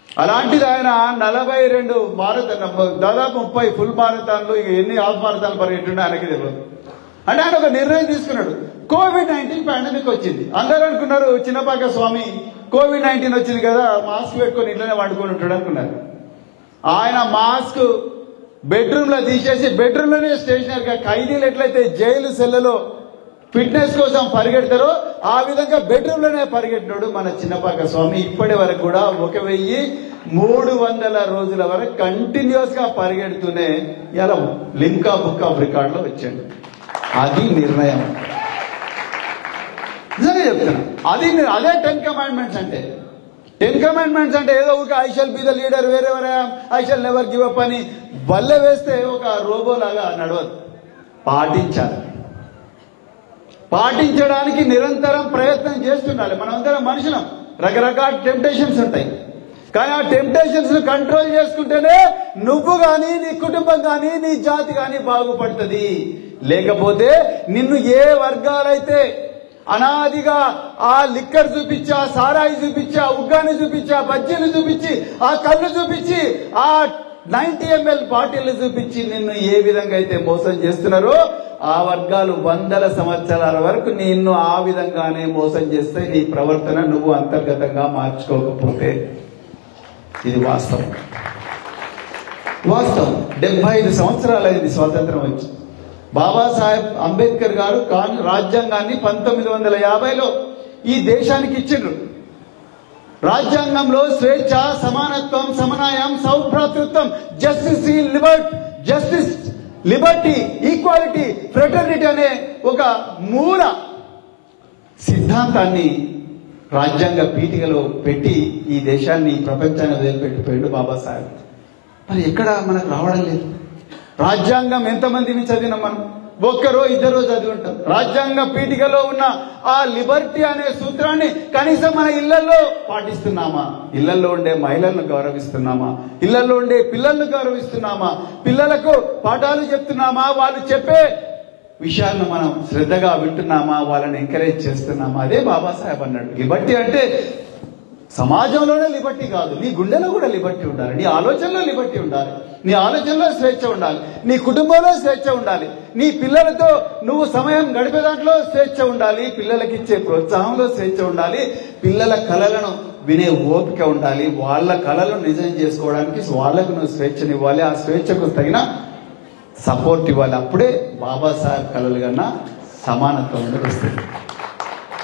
అలాంటిది ఆయన 42 మారథాన్, దాదాపు 30 ఫుల్ మారథాన్లు, ఇక ఎన్ని హాఫ్ మారథాన్లు పరిగెట్టుండే ఆయనకి తెలియదు. అంటే ఆయన ఒక నిర్ణయం తీసుకున్నాడు. కోవిడ్-19 పాండమిక్ వచ్చింది. అందరూ అనుకున్నారు చిన్నపాక స్వామి కోవిడ్-19 వచ్చింది కదా, మాస్క్ పెట్టుకొని ఇంట్లోనే వండుకొని ఉంటాడు అనుకున్నారు. ఆయన మాస్క్ బెడ్రూమ్ లో తీసేసి బెడ్రూమ్ లోనే స్టేషనరీగా ఖైదీలు ఎట్లయితే జైలు సెల్లలో ఫిట్నెస్ కోసం పరిగెడతారో ఆ విధంగా బెడ్రూమ్ లోనే పరిగెట్టినాడు మన చిన్నపాక స్వామి. ఇప్పటి వరకు కూడా 1300 రోజుల వరకు కంటిన్యూస్ గా పరిగెడుతూనే ఇలా లిమ్కా బుక్ ఆఫ్ రికార్డ్ లో వచ్చాడు. అది నిర్ణయం. నిజంగా చెప్తున్నా, అదే 10 కమాండ్మెంట్స్ అంటే. 10 కమాండ్మెంట్స్ అంటే ఏదో ఒక I shall be the leader, wherever I shall never give up అని బల్లె వేస్తే ఒక రోబో లాగా నడవదు. పాటించాలి. పాటించడానికి నిరంతరం ప్రయత్నం చేస్తుండాలి. మనమందరం మనుషులం, రకరకాల టెంప్టేషన్స్ ఉంటాయి. కానీ ఆ టెంప్టేషన్స్ ను కంట్రోల్ చేసుకుంటేనే నువ్వు గాని, నీ కుటుంబం గాని, నీ జాతి గాని బాగుపడుతుంది. లేకపోతే నిన్ను ఏ వర్గాలైతే అనాదిగా ఆ లిక్కర్ చూపించి, ఆ సారాయి చూపించి, ఆ ఉగ్గాని చూపించి, ఆ బజ్జీలు చూపించి, ఆ కళ్ళు చూపించి, ఆ 90 ml బాటిల్ చూపించి నిన్ను ఏ విధంగా అయితే మోసం చేస్తున్నారో ఆ వర్గాలు 100 సంవత్సరాల వరకు నిన్ను ఆ విధంగానే మోసం చేస్తే నీ ప్రవర్తన నువ్వు అంతర్గతంగా మార్చుకోకపోతే. ఇది వాస్తవం. 75 సంవత్సరాలైంది స్వాతంత్రం వచ్చి. బాబాసాహెబ్ అంబేద్కర్ గారు రాజ్యాంగాన్ని 1950లో ఈ దేశానికి ఇచ్చిండ్రు. రాజ్యాంగంలో స్వేచ్ఛ, సమానత్వం, సమన్వయం, సౌభ్రాతృత్వం, జస్టిస్, లిబర్టీ, ఈక్వాలిటీ, ఫ్రెటర్నిటీ అనే ఒక మూల సిద్ధాంతాన్ని రాజ్యాంగ పీఠికలో పెట్టి ఈ దేశాన్ని ప్రపంచాన్ని వదిలిపెట్టిపోయాడు బాబాసాహెబ్. మరి ఎక్కడ మనకు రావడం లేదు. రాజ్యాంగం ఎంతమందిని చదివినాం మనం? ఒక్కరో ఇద్దరో చదివి ఉంటాం. రాజ్యాంగ పీఠికలో ఉన్న ఆ లిబర్టీ అనే సూత్రాన్ని కనీసం మన ఇళ్లలో పాటిస్తున్నామా? ఇళ్లలో ఉండే మహిళలను గౌరవిస్తున్నామా? ఇళ్లలో ఉండే పిల్లలను గౌరవిస్తున్నామా? పిల్లలకు పాఠాలు చెప్తున్నామా? వాళ్ళు చెప్పే విషయాలను మనం శ్రద్ధగా వింటున్నామా? వాళ్ళని ఎంకరేజ్ చేస్తున్నామా? అదే బాబాసాహెబ్ అన్నాడు. లిబర్టీ అంటే సమాజంలోనే లిబర్టీ కాదు, నీ గుండెలో కూడా లిబర్టీ ఉండాలి, నీ ఆలోచనలో లిబర్టీ ఉండాలి, నీ ఆలోచనలో స్వేచ్ఛ ఉండాలి, నీ కుటుంబంలో స్వేచ్ఛ ఉండాలి, నీ పిల్లలతో నువ్వు సమయం గడిపే దాంట్లో స్వేచ్ఛ ఉండాలి, పిల్లలకి ఇచ్చే ప్రోత్సాహంలో స్వేచ్ఛ ఉండాలి, పిల్లల కలలను వినే ఓపిక ఉండాలి, వాళ్ళ కలలను నిజం చేసుకోవడానికి వాళ్ళకు నువ్వు స్వేచ్ఛనివ్వాలి, ఆ స్వేచ్ఛకు తగిన సపోర్ట్ ఇవ్వాలి. అప్పుడే బాబాసాహెబ్ కలలు కన్నా సమానత్వం అనేది వస్తుంది.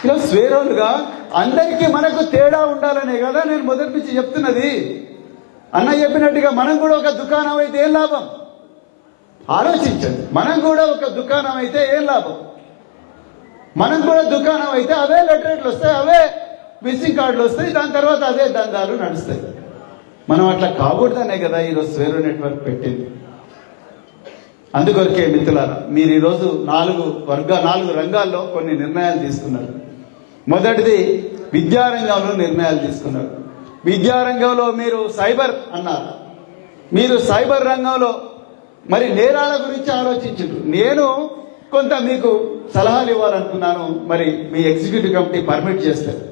ఇలా స్వేరోలుగా అందరికీ మనకు తేడా ఉండాలనే కదా నేను మొదటి నుంచి చెప్తున్నది. అన్న చెప్పినట్టుగా మనం కూడా ఒక దుకాణం అయితే ఏం లాభం? ఆలోచించండి. మనం కూడా ఒక దుకాణం అయితే ఏం లాభం? మనం కూడా దుకాణం అయితే అవే లెటరేట్లు వస్తాయి, అవే విజిటింగ్ కార్డులు వస్తాయి, దాని తర్వాత అదే దందాలు నడుస్తాయి. మనం అట్లా కాకూడదనే కదా ఈరోజు స్వేరో నెట్వర్క్ పెట్టింది. అందుకొరకే మిత్రులారా, మీరు ఈరోజు 4 రంగాల్లో కొన్ని నిర్ణయాలు తీసుకున్నారు. మొదటిది విద్యారంగంలో నిర్ణయాలు తీసుకున్నారు. విద్యారంగంలో మీరు సైబర్ అన్నారు. మీరు సైబర్ రంగంలో మరి నేరాల గురించి ఆలోచించారు. నేను కొంత మీకు సలహాలు ఇవ్వాలనుకున్నాను. మరి మీ ఎగ్జిక్యూటివ్ కమిటీ పర్మిట్ చేస్తారు.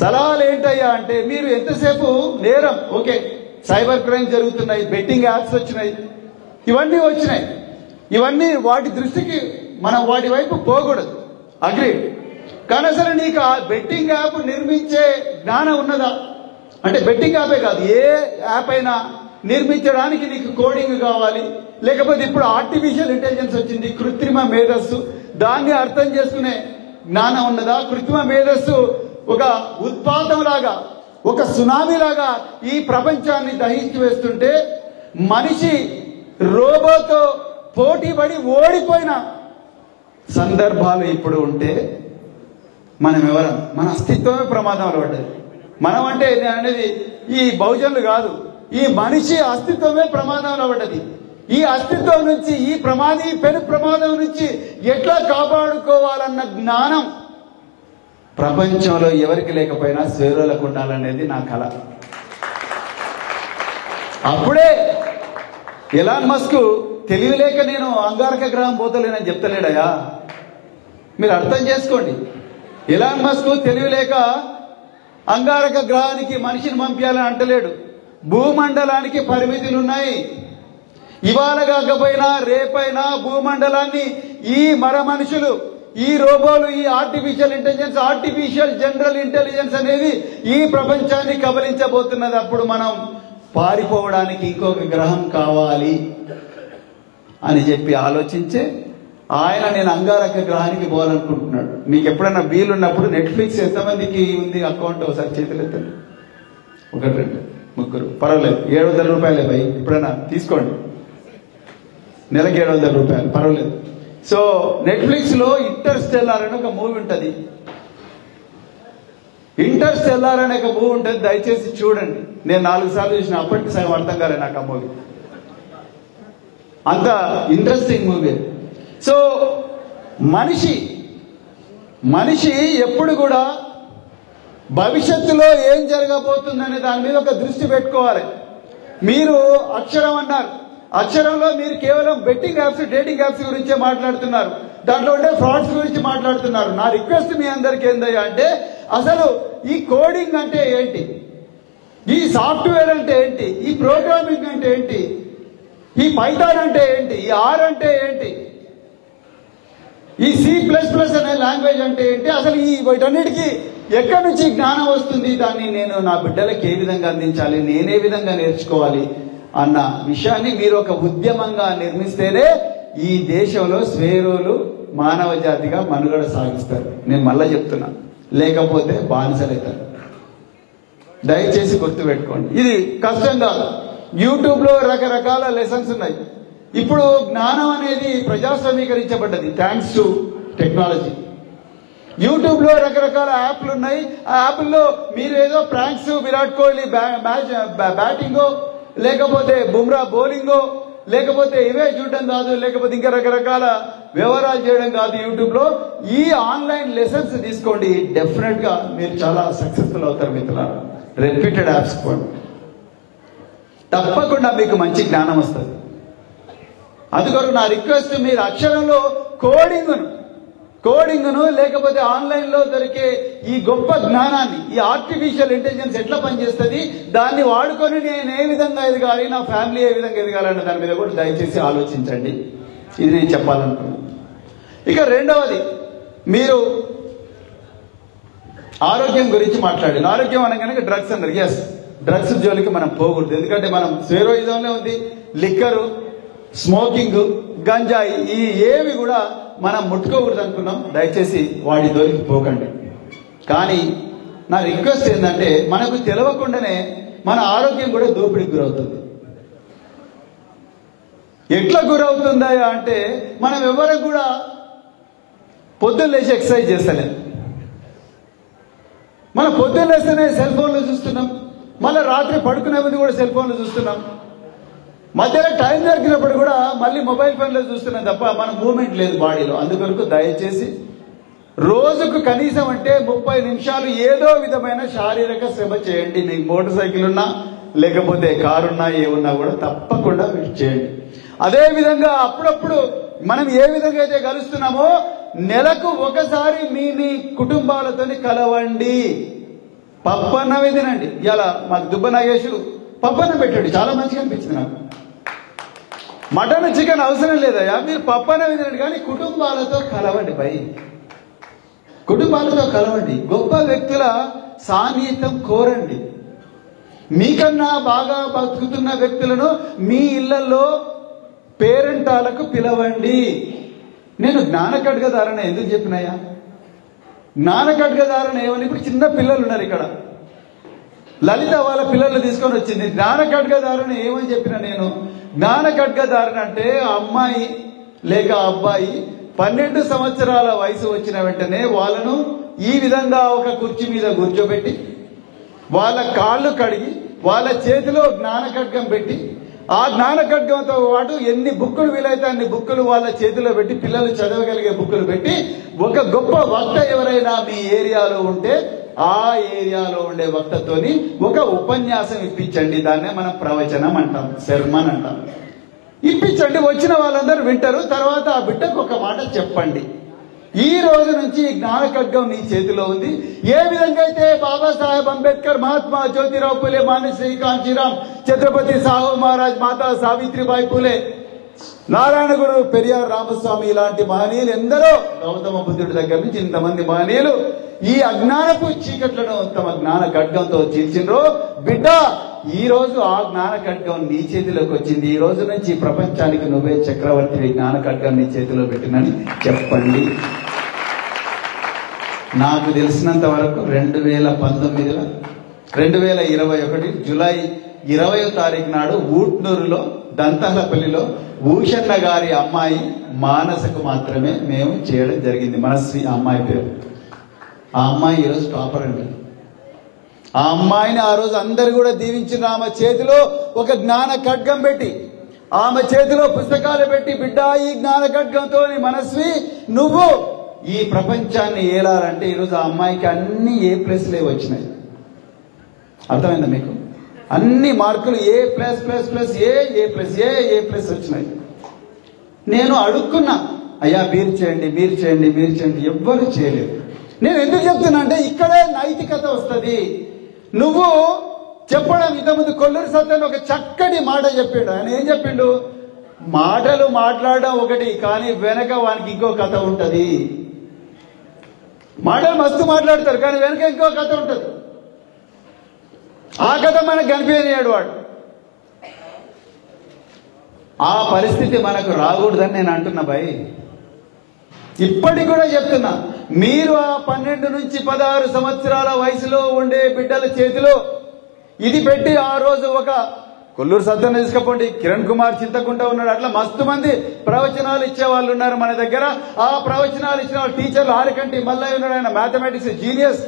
సలహాలు ఏంటయ్యా అంటే, మీరు ఎంతసేపు నేరం, ఓకే సైబర్ క్రైమ్ జరుగుతున్నాయి, బెట్టింగ్ యాప్స్ వచ్చినాయి, ఇవన్నీ వచ్చినాయి, ఇవన్నీ వాటి దృష్టికి మనం వాటి వైపు పోకూడదు, అగ్రీ. కానీ అసలు నీకు ఆ బెట్టింగ్ యాప్ నిర్మించే జ్ఞానం ఉన్నదా? అంటే బెట్టింగ్ యాపే కాదు, ఏ యాప్ అయినా నిర్మించడానికి నీకు కోడింగ్ కావాలి, లేకపోతే ఇప్పుడు ఆర్టిఫిషియల్ ఇంటెలిజెన్స్ వచ్చింది, కృత్రిమ మేధస్సు, దాన్ని అర్థం చేసుకునే జ్ఞానం ఉన్నదా? కృత్రిమ మేధస్సు ఒక ఉత్పాతం లాగా, ఒక సునామీ లాగా ఈ ప్రపంచాన్ని దహించి వేస్తుంటే, మనిషి రోబోతో పోటీ పడి ఓడిపోయిన సందర్భాలు ఇప్పుడు ఉంటే మనం ఎవరం? మన అస్తిత్వమే ప్రమాదంలో పడ్డది. మనం అంటే నేను అనేది ఈ బహుజనులు కాదు, ఈ మనిషి అస్తిత్వమే ప్రమాదంలో పడ్డది. ఈ అస్తిత్వం నుంచి, ఈ పెను ప్రమాదం నుంచి ఎట్లా కాపాడుకోవాలన్న జ్ఞానం ప్రపంచంలో ఎవరికి లేకపోయినా స్వేరోలకు ఉండాలనేది నా కల. అప్పుడే ఎలాన్ మస్క్ తెలివిలేక నేను అంగారక గ్రహం పోతలేనని చెప్తలేడయా. మీరు అర్థం చేసుకోండి. ఎలాన్ మస్క్ తెలివిలేక అంగారక గ్రహానికి మనిషిని పంపించాలని అంటలేడు. భూమండలానికి పరిమితులు ఉన్నాయి. ఇవాళ కాకపోయినా రేపైనా భూమండలాన్ని ఈ మనుషులు, ఈ రోబోలు, ఈ artificial intelligence, artificial general intelligence అనేది ఈ ప్రపంచాన్ని కబలించబోతున్నది. అప్పుడు మనం పారిపోవడానికి ఇంకొక గ్రహం కావాలి అని చెప్పి ఆలోచించే ఆయన నేను అంగారక గ్రహానికి పోవాలనుకుంటున్నాడు. మీకు ఎప్పుడైనా వీలున్నప్పుడు నెట్ఫ్లిక్స్ ఎంతమందికి ఉంది అకౌంట్ ఒకసారి చేతులు ఎత్తండి. 1 2 3 పర్వాలేదు, 700 రూపాయలే భయ్, ఎప్పుడైనా తీసుకోండి. నెలకి 700 రూపాయలు పర్వాలేదు. సో నెట్ఫ్లిక్స్ లో ఇంటర్స్టెల్లార్ అని ఒక మూవీ ఉంటుంది. ఇంటర్స్టెల్లార్ అనే ఒక మూవీ ఉంటుంది, దయచేసి చూడండి. నేను 4 సార్లు చూసిన, అప్పటికి సగం అర్థం కాలే నాకు ఆ మూవీ. అంత ఇంట్రెస్టింగ్ మూవీ. సో మనిషి ఎప్పుడు కూడా భవిష్యత్తులో ఏం జరగబోతుందనే దాని మీద ఒక దృష్టి పెట్టుకోవాలి. మీరు అక్షరం అన్నారు, అక్షరంలో మీరు కేవలం బెట్టింగ్ యాప్స్, డేటింగ్ యాప్స్ గురించే మాట్లాడుతున్నారు, దాంట్లో ఉండే ఫ్రాడ్స్ గురించి మాట్లాడుతున్నారు. నా రిక్వెస్ట్ మీ అందరికి ఏందయ్యా అంటే, అసలు ఈ కోడింగ్ అంటే ఏంటి, ఈ సాఫ్ట్వేర్ అంటే ఏంటి, ఈ ప్రోగ్రామింగ్ అంటే ఏంటి, ఈ పైథాన్ అంటే ఏంటి, ఈ ఆర్ అంటే ఏంటి, ఈ C++ అనే లాంగ్వేజ్ అంటే ఏంటి, అసలు ఈ వీటన్నిటికీ ఎక్కడి నుంచి జ్ఞానం వస్తుంది, దాన్ని నేను నా బిడ్డలకు ఏ విధంగా అందించాలి, నేనే విధంగా నేర్చుకోవాలి అన్న విషయాన్ని మీరు ఒక ఉద్యమంగా నిర్మిస్తేనే ఈ దేశంలో స్వేరోలు మానవ జాతిగా మనుగడ సాగిస్తారు. నేను మళ్ళా చెప్తున్నా, లేకపోతే బానిసలవుతారు. దయచేసి గుర్తుపెట్టుకోండి. ఇది కష్టం కాదు. యూట్యూబ్ లో రకరకాల లెసన్స్ ఉన్నాయి. ఇప్పుడు జ్ఞానం అనేది ప్రజాస్వామీకరించబడ్డది థ్యాంక్స్ టు టెక్నాలజీ. యూట్యూబ్ లో రకరకాల యాప్లు ఉన్నాయి. ఆ యాప్ల్లో మీరు ఏదో ప్రాంక్స్, విరాట్ కోహ్లీ బ్యాటింగ్, లేకపోతే బుమ్రా బౌలింగో, లేకపోతే ఇవే చూడడం కాదు, లేకపోతే ఇంకా రకరకాల వ్యవహారాలు చేయడం కాదు యూట్యూబ్లో. ఈ ఆన్లైన్ లెసన్స్ తీసుకోండి, డెఫినెట్ గా మీరు చాలా సక్సెస్ఫుల్ అవుతారు మిత్రులారా. రెప్యూటెడ్ యాప్స్ కూడా తప్పకుండా మీకు మంచి జ్ఞానం వస్తుంది. అందుకొరకు నా రిక్వెస్ట్, మీరు అక్షరంలో కోడింగ్ను లేకపోతే ఆన్లైన్లో దొరికే ఈ గొప్ప జ్ఞానాన్ని, ఈ ఆర్టిఫిషియల్ ఇంటెలిజెన్స్ ఎట్లా పనిచేస్తుంది, దాన్ని వాడుకొని నేను ఏ విధంగా ఎదగాలి, నా ఫ్యామిలీ ఏ విధంగా ఎదగాలన్న దాని మీద కూడా దయచేసి ఆలోచించండి. ఇది నేను చెప్పాలనుకున్నాను. ఇక రెండవది, మీరు ఆరోగ్యం గురించి మాట్లాడారు. ఆరోగ్యం అనగానే డ్రగ్స్ అన్నారు. ఎస్, డ్రగ్స్ జోలికి మనం పోకూడదు. ఎందుకంటే మనం స్టెరాయిడ్స్లోనే ఉంది. లిక్కరు, స్మోకింగ్, గంజాయి, ఈ ఏవి కూడా మనం ముట్టుకోకూడదు అనుకున్నాం. దయచేసి వాటి జోలికి పోకండి. కానీ నా రిక్వెస్ట్ ఏంటంటే, మనకు తెలియకుండానే మన ఆరోగ్యం కూడా దోపిడీకి గురవుతుంది. ఎట్లా గురవుతుందా అంటే, మనం ఎవరు కూడా పొద్దున్న లేచి ఎక్సర్సైజ్ చేస్తలేం. మనం పొద్దున్న లేస్తేనే సెల్ ఫోన్లో చూస్తున్నాం, మళ్ళీ రాత్రి పడుకునే ముందు కూడా సెల్ ఫోన్లో చూస్తున్నాం, మధ్యలో టైం దొరికినప్పుడు కూడా మళ్ళీ మొబైల్ ఫోన్లో చూస్తున్నాం తప్ప మన మూవ్మెంట్ లేదు బాడీలో. అందుకొరకు దయచేసి రోజుకు కనీసం అంటే 30 నిమిషాలు ఏదో విధమైన శారీరక శ్రమ చేయండి. మీకు మోటార్ సైకిల్ ఉన్నా లేకపోతే కారున్నా ఏమున్నా కూడా తప్పకుండా మీరు చేయండి. అదేవిధంగా అప్పుడప్పుడు మనం ఏ విధంగా అయితే కలుస్తున్నామో నెలకు ఒకసారి మీ కుటుంబాలతోని కలవండి. పప్పన్నవి తినండి. ఇలా మాకు దుబ్బ నాగేశు పప్పన్న పెట్టాడు, చాలా మంచిగా అనిపించింది నాకు. మటన్ చికెన్ అవసరం లేదయ్యా, మీరు పప్పన్నవి తినండి, కానీ కుటుంబాలతో కలవండి. కుటుంబాలతో కలవండి. గొప్ప వ్యక్తుల సాన్నిహిత్యం కోరండి. మీకన్నా బాగా బతుకుతున్న వ్యక్తులను మీ ఇళ్లలో పేరెంటాలకు పిలవండి. నేను జ్ఞాన ఖడ్గధారణ ఎందుకు చెప్పినాయా? జ్ఞాన ఖడ్గధారణ ఏమని, ఇప్పుడు చిన్న పిల్లలు ఉన్నారు ఇక్కడ, లలిత వాళ్ళ పిల్లలు తీసుకొని వచ్చింది. జ్ఞాన ఖడ్గధారణ ఏమని చెప్పిన నేను? జ్ఞాన ఖడ్గధారణ అంటే అమ్మాయి లేక అబ్బాయి 12 సంవత్సరాల వయసు వచ్చిన వెంటనే వాళ్ళను ఈ విధంగా ఒక కుర్చీ మీద కూర్చోబెట్టి, వాళ్ళ కాళ్ళు కడిగి, వాళ్ళ చేతిలో జ్ఞాన ఖడ్గం పెట్టి, ఆ జ్ఞాన ఖడ్గంతో పాటు ఎన్ని బుక్కులు వీలైతే అన్ని బుక్కులు వాళ్ళ చేతిలో పెట్టి, పిల్లలు చదవగలిగే బుక్కులు పెట్టి, ఒక గొప్ప వక్త ఎవరైనా మీ ఏరియాలో ఉంటే ఆ ఏరియాలో ఉండే వక్తతోని ఒక ఉపన్యాసం ఇప్పించండి. దాన్నే మనం ప్రవచనం అంటాం, శర్మన్ అంటాం. ఇప్పించండి, వచ్చిన వాళ్ళందరూ వింటారు. తర్వాత ఆ బిడ్డకు ఒక మాట చెప్పండి, ఈ రోజు నుంచి జ్ఞాన ఖడ్గం నీ చేతిలో ఉంది. ఏ విధంగా అయితే బాబాసాహెబ్ అంబేద్కర్, మహాత్మా జ్యోతిరావు పూలే, మానశ్రీ కాంచీరామ్, ఛత్రపతి సాహు మహారాజ్, మాతా సావిత్రిబాయి పూలే, నారాయణ గురు, పెరియార్ రామస్వామి ఇలాంటి మహనీయులు ఎందరో, గౌతమ బుద్ధుడి దగ్గర నుంచి ఇంతమంది మహనీయులు ఈ అజ్ఞానపు చీకట్లను తమ జ్ఞాన ఖడ్గంతో చీల్చిండ్రో. బిడ్డ, ఈ రోజు ఆ జ్ఞాన ఖడ్గం నీ చేతిలోకి వచ్చింది. ఈ రోజు నుంచి ప్రపంచానికి నువ్వే చక్రవర్తి, జ్ఞాన ఖడ్గం నీ చేతిలో పెట్టినని చెప్పండి. నాకు తెలిసినంత వరకు 2021 జూలై 20వ తారీఖు నాడు ఊట్నూరులో, దంతహలపల్లిలో భూషణ గారి అమ్మాయి మానసకు మాత్రమే మేము చేయడం జరిగింది. మనస్వి ఆ అమ్మాయి పేరు. ఆ అమ్మాయి ఈరోజు టాపర్ అండి. ఆ అమ్మాయిని ఆ రోజు అందరు కూడా దీవించిన, ఆమె చేతిలో ఒక జ్ఞాన ఖడ్గం పెట్టి, ఆమె చేతిలో పుస్తకాలు పెట్టి, బిడ్డ ఈ జ్ఞాన ఖడ్గంతో మనస్వి నువ్వు ఈ ప్రపంచాన్ని ఏలాలంటే, ఈరోజు ఆ అమ్మాయికి అన్ని A+లే వచ్చినాయి. అర్థమైందా మీకు? అన్ని మార్కులు A+++, A+, వచ్చినాయి. నేను అడుక్కున్నా, అయ్యా మీరు చేయండి, మీరు చేయండి, మీరు చేయండి, ఎవ్వరు చేయలేదు. నేను ఎందుకు చెప్తున్నా అంటే, ఇక్కడే నైతికత వస్తుంది. నువ్వు చెప్పడం, ఇంతకుముందు కొల్లూరు సత్యన్ ఒక చక్కటి మాట చెప్పాడు. ఆయన ఏం చెప్పిండు? మాటలు మాట్లాడడం ఒకటి, కానీ వెనక వానికి ఇంకో కథ ఉంటది. మాటలు మస్తు మాట్లాడతారు, కానీ వెనక ఇంకో కథ ఉంటది. ఆ కథ మనకు కనిపించాడు వాడు. ఆ పరిస్థితి మనకు రాకూడదని నేను అంటున్నా భయ్. ఇప్పటికి కూడా చెప్తున్నా, మీరు ఆ 12 నుంచి 16 సంవత్సరాల వయసులో ఉండే బిడ్డల చేతిలో ఇది పెట్టి, ఆ రోజు ఒక కొల్లూరు సత్యన తీసుకపోండి, కిరణ్ కుమార్ చింతకుంట ఉన్నాడు, అట్లా మస్తు మంది ప్రవచనాలు ఇచ్చే వాళ్ళు ఉన్నారు మన దగ్గర. ఆ ప్రవచనాలు ఇచ్చిన వాళ్ళు టీచర్లు, ఆరికంటి మల్లయ్య ఉన్నాడు, ఆయన మ్యాథమెటిక్స్ జీనియస్,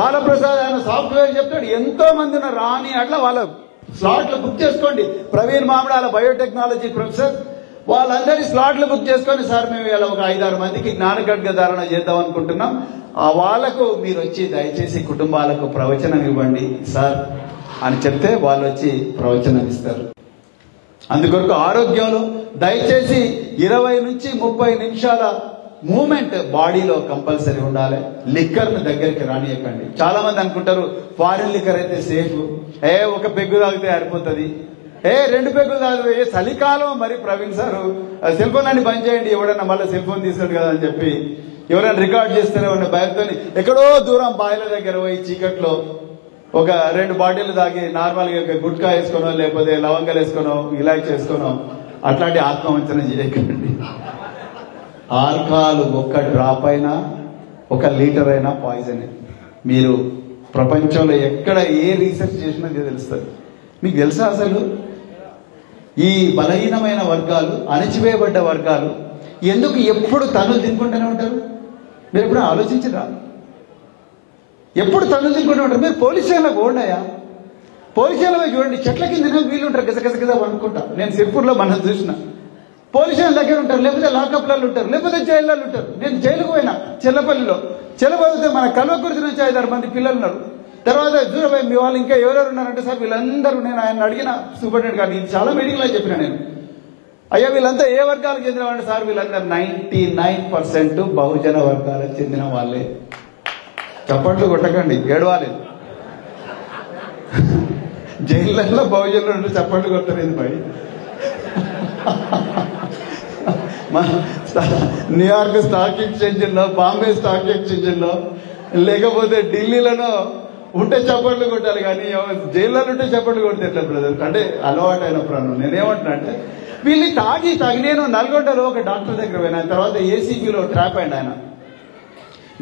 బాలప్రసాద్ ఆయన సాఫ్ట్వేర్ చెప్తాడు, ఎంతో మంది ఉన్నారు. రాని అట్లా వాళ్ళ స్లాట్లు బుక్ చేసుకోండి. ప్రవీణ్ మామిడాల బయోటెక్నాలజీ ప్రొఫెసర్ వాళ్ళందరి స్లాట్లు బుక్ చేసుకొని, సార్ మేము ఇలా ఒక 5-6 మందికి జ్ఞానఖడ్గ ధారణ చేద్దాం అనుకుంటున్నాం, వాళ్ళకు మీరు వచ్చి దయచేసి కుటుంబాలకు ప్రవచనం ఇవ్వండి సార్ అని చెప్తే వాళ్ళు వచ్చి ప్రవచనం ఇస్తారు. అందుకొరకు ఆరోగ్యంలో దయచేసి 20 నుంచి 30 నిమిషాల మూమెంట్ బాడీలో కంపల్సరీ ఉండాలి. లిక్కర్ను దగ్గరికి రానియకండి. చాలా మంది అనుకుంటారు ఫారిన్ లిక్కర్ అయితే సేఫ్, ఒక పెగ్గు తాగితే సరిపోతుంది, 2 పెగ్గులు తాగితే, చలికాలం మరి ప్రవీణ్ సార్ సెల్ ఫోన్ అన్ని బంద్ చేయండి, ఎవడన్నా మళ్ళీ సెల్ ఫోన్ తీస్తాడు కదా అని చెప్పి ఎవరైనా రికార్డ్ చేస్తూనే ఉన్న భయంతో ఎక్కడో దూరం బాయిల దగ్గర పోయి చీకట్లో ఒక 2 బాటిల్ తాగి నార్మల్గా గుట్కా వేసుకోనో లేకపోతే లవంగాలు వేసుకోనో ఇలాచి చేసుకోనో అట్లాంటి ఆత్మవంచన చేయకండి. ఆల్కహాల్ ఒక్క డ్రాప్ అయినా 1 లీటర్ అయినా పాయిజన్. మీరు ప్రపంచంలో ఎక్కడ ఏ రీసెర్చ్ చేసినా తెలుస్తుంది. మీకు తెలుసా అసలు ఈ బలహీనమైన వర్గాలు, అణచివేయబడ్డ వర్గాలు ఎందుకు ఎప్పుడు తనులు తినుకుంటూనే ఉంటారు? మీరు ఎప్పుడు ఆలోచించరా? ఎప్పుడు తనులు తినుకుంటూ ఉంటారు. మీరు పోలీస్ స్టేషన్లో పోండియా, పోలీస్ స్టేషన్లో చూడండి, చెట్ల కింద వీళ్ళు ఉంటారు గసగసగస అనుకుంటా. నేను సిర్పూర్లో మనం చూసిన పోలీస్ స్టేషన్ దగ్గర ఉంటారు, లేకపోతే లాకప్లలో ఉంటారు, లేకపోతే జైళ్ళలో ఉంటారు. నేను జైలుకు పోయినా చెల్లపల్లిలో. చెల్లపల్లితే మన కల్వకుర్తి నుంచి 5-6 మంది పిల్లలు ఉన్నారు. తర్వాత దూరపోయి మీ వాళ్ళు ఇంకా ఎవరెవరు ఉన్నారంటే, సార్ వీళ్ళందరూ, నేను ఆయన అడిగిన సూపరింటెండెంట్ గారిని, ఇది చాలా మీటింగ్లో చెప్పిన నేను, అయ్యా వీళ్ళంతా ఏ వర్గాలకు చెందిన వాళ్ళు సార్? వీళ్ళందరూ 99% బహుజన వర్గాలకు చెందిన వాళ్ళే. చప్పట్లు కొట్టకండి, ఏడవాలి. జైళ్ళల్లో బహుజనులు ఉంటే చప్పట్లు కొట్టలేదు భయ్. న్యూయార్క్ స్టాక్ ఎక్స్చేంజ్లో, బాంబే స్టాక్ ఎక్స్చేంజ్లో, లేకపోతే ఢిల్లీలోనో ఉంటే చప్పట్లు కొట్టాలి, కానీ జైల్లో ఉంటే చప్పట్లు కొడితే ఎట్లా బ్రదర్? అంటే అలవాటు అయిన ప్రాణం. నేనేమంటున్నా అంటే వీళ్ళు తాగి నేను నల్గొండలో ఒక డాక్టర్ దగ్గర పోయిన తర్వాత ఏసీబీలో ట్రాప్ అయింది ఆయన.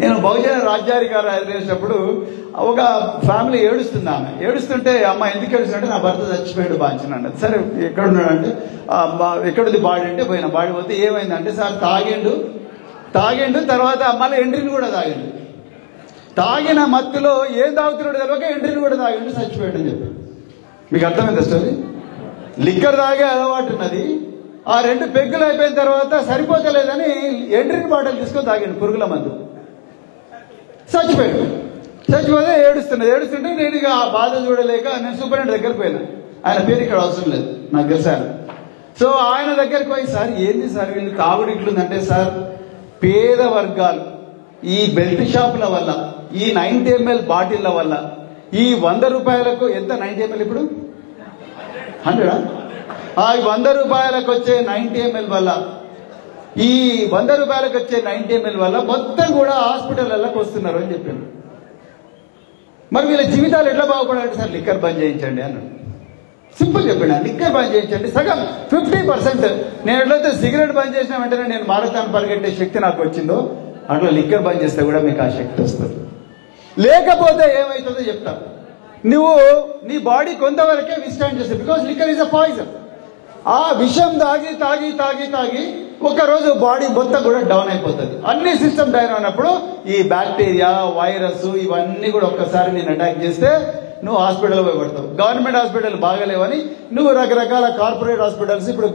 నేను బహుజన రాజ్యాధికారి చేసినప్పుడు ఒక ఫ్యామిలీ ఏడుస్తుంది. ఆమె ఏడుస్తుంటే, అమ్మ ఎందుకు ఏడుస్తుంటే, నా భర్త చచ్చిపోయాడు బాంచిన అన్నది. సరే ఎక్కడున్నాడంటే, ఎక్కడుంది బాడీ అంటే పోయిన. బాడీ పోతే ఏమైందంటే, సార్ తాగిండు తర్వాత మళ్ళీ ఎంట్రీని కూడా తాగిండు. తాగిన మత్తులో ఏం తాగుతున్నాడు తెలియక ఎంట్రీని కూడా తాగిండు, చచ్చిపోయాడు అని చెప్పి. మీకు అర్థమైంది స్టోరీ? లిక్కర్ తాగే అలవాటు ఉన్నది, ఆ 2 పెగ్గులు అయిపోయిన తర్వాత సరిపోతలేదని ఎంట్రీని బాటలు తీసుకొని తాగిండు, పురుగుల మందు. చచ్చిపోతే ఏడుస్తుంటే నేను ఇక ఆ బాధ చూడలేక నేను సూపరింటెండెంట్ దగ్గరికి పోయినా. ఆయన పేరు ఇక్కడ అవసరం లేదు, నాకు తెలుసాను. సో ఆయన దగ్గరికి పోయి, సార్ ఏంది సార్ వీళ్ళు తాగుడు ఇట్లుందంటే, సార్ పేద వర్గాలు ఈ బెల్ట్ షాపుల వల్ల, ఈ 90 ml బాటిళ్ల వల్ల, ఈ 100 రూపాయలకు ఎంత 90 ml ఇప్పుడు 100, ఆ 100 రూపాయలకు వచ్చే 90 ml వల్ల, ఈ 100 రూపాయలకు వచ్చే 90 ml వల్ల మొత్తం కూడా హాస్పిటల్లకు వస్తున్నారు అని చెప్పాను. మరి వీళ్ళ జీవితాలు ఎట్లా బాగుపడాలంటే, సార్ లిక్కర్ బంద్ చేయించండి అన్నాడు. సింపుల్ చెప్పిన, లిక్కర్ బంద్ చేయించండి, సగం 50%. నేను ఎట్లయితే సిగరెట్ బంద్ చేసిన వెంటనే నేను మారథాన్ పరిగెట్టే శక్తి నాకు వచ్చిందో, అట్లా లిక్కర్ బంద్ చేస్తే కూడా మీకు ఆ శక్తి వస్తుంది. లేకపోతే ఏమవుతుందో చెప్తా. నువ్వు నీ బాడీ కొంతవరకే విస్టాండ్ చేస్తుంది, because liquor is a poison. ఆ విషం తాగి తాగి తాగి తాగి ఒకరోజు బాడీ మొత్తం కూడా డౌన్ అయిపోతుంది. అన్ని సిస్టమ్ డౌన్ అయినప్పుడు ఈ బ్యాక్టీరియా, వైరస్ ఇవన్నీ కూడా ఒక్కసారి నేను అటాక్ చేస్తే నువ్వు హాస్పిటల్ పోయి పడతావు. గవర్నమెంట్ హాస్పిటల్ బాగలేవని నువ్వు రకరకాల కార్పొరేట్ హాస్పిటల్స్, ఇప్పుడు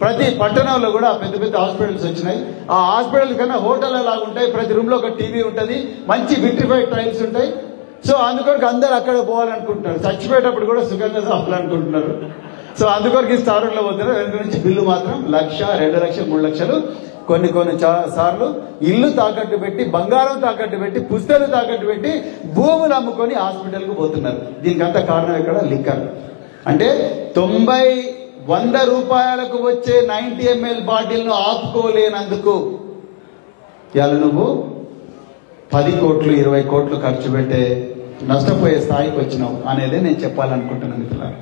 ప్రతి పట్టణంలో కూడా పెద్ద పెద్ద హాస్పిటల్స్ వచ్చినాయి. ఆ హాస్పిటల్ కన్నా హోటల్ లాగా ఉంటాయి. ప్రతి రూమ్ లో ఒక టీవీ ఉంటుంది, మంచి విట్రిఫైడ్ టైల్స్ ఉంటాయి. సో అందుకొరకు అందరు అక్కడ పోవాలనుకుంటున్నారు. చచ్చిపోయేటప్పుడు కూడా సుఖంగా చావాలనుకుంటున్నారు. సో అందుకొరకు ఈ స్టార్లో పోతున్నారు. వెనక నుంచి బిల్లు మాత్రం 1,00,000, 2,00,000, 3,00,000 కొన్ని సార్లు ఇల్లు తాకట్టు పెట్టి, బంగారం తాకట్టు పెట్టి, పుస్తకాలు తాకట్టు పెట్టి, భూములు అమ్ముకొని హాస్పిటల్కు పోతున్నారు. దీనికంతా కారణం ఇక్కడ లిక్కర్. అంటే 90-100 రూపాయలకు వచ్చే 90 ml బాటిల్ను ఆపుకోలేనందుకు ఇవాళ నువ్వు 10 కోట్లు 20 కోట్లు ఖర్చు పెట్టే నష్టపోయే స్థాయికి వచ్చినావు అనేది నేను చెప్పాలనుకుంటున్నాను మిత్రులారా.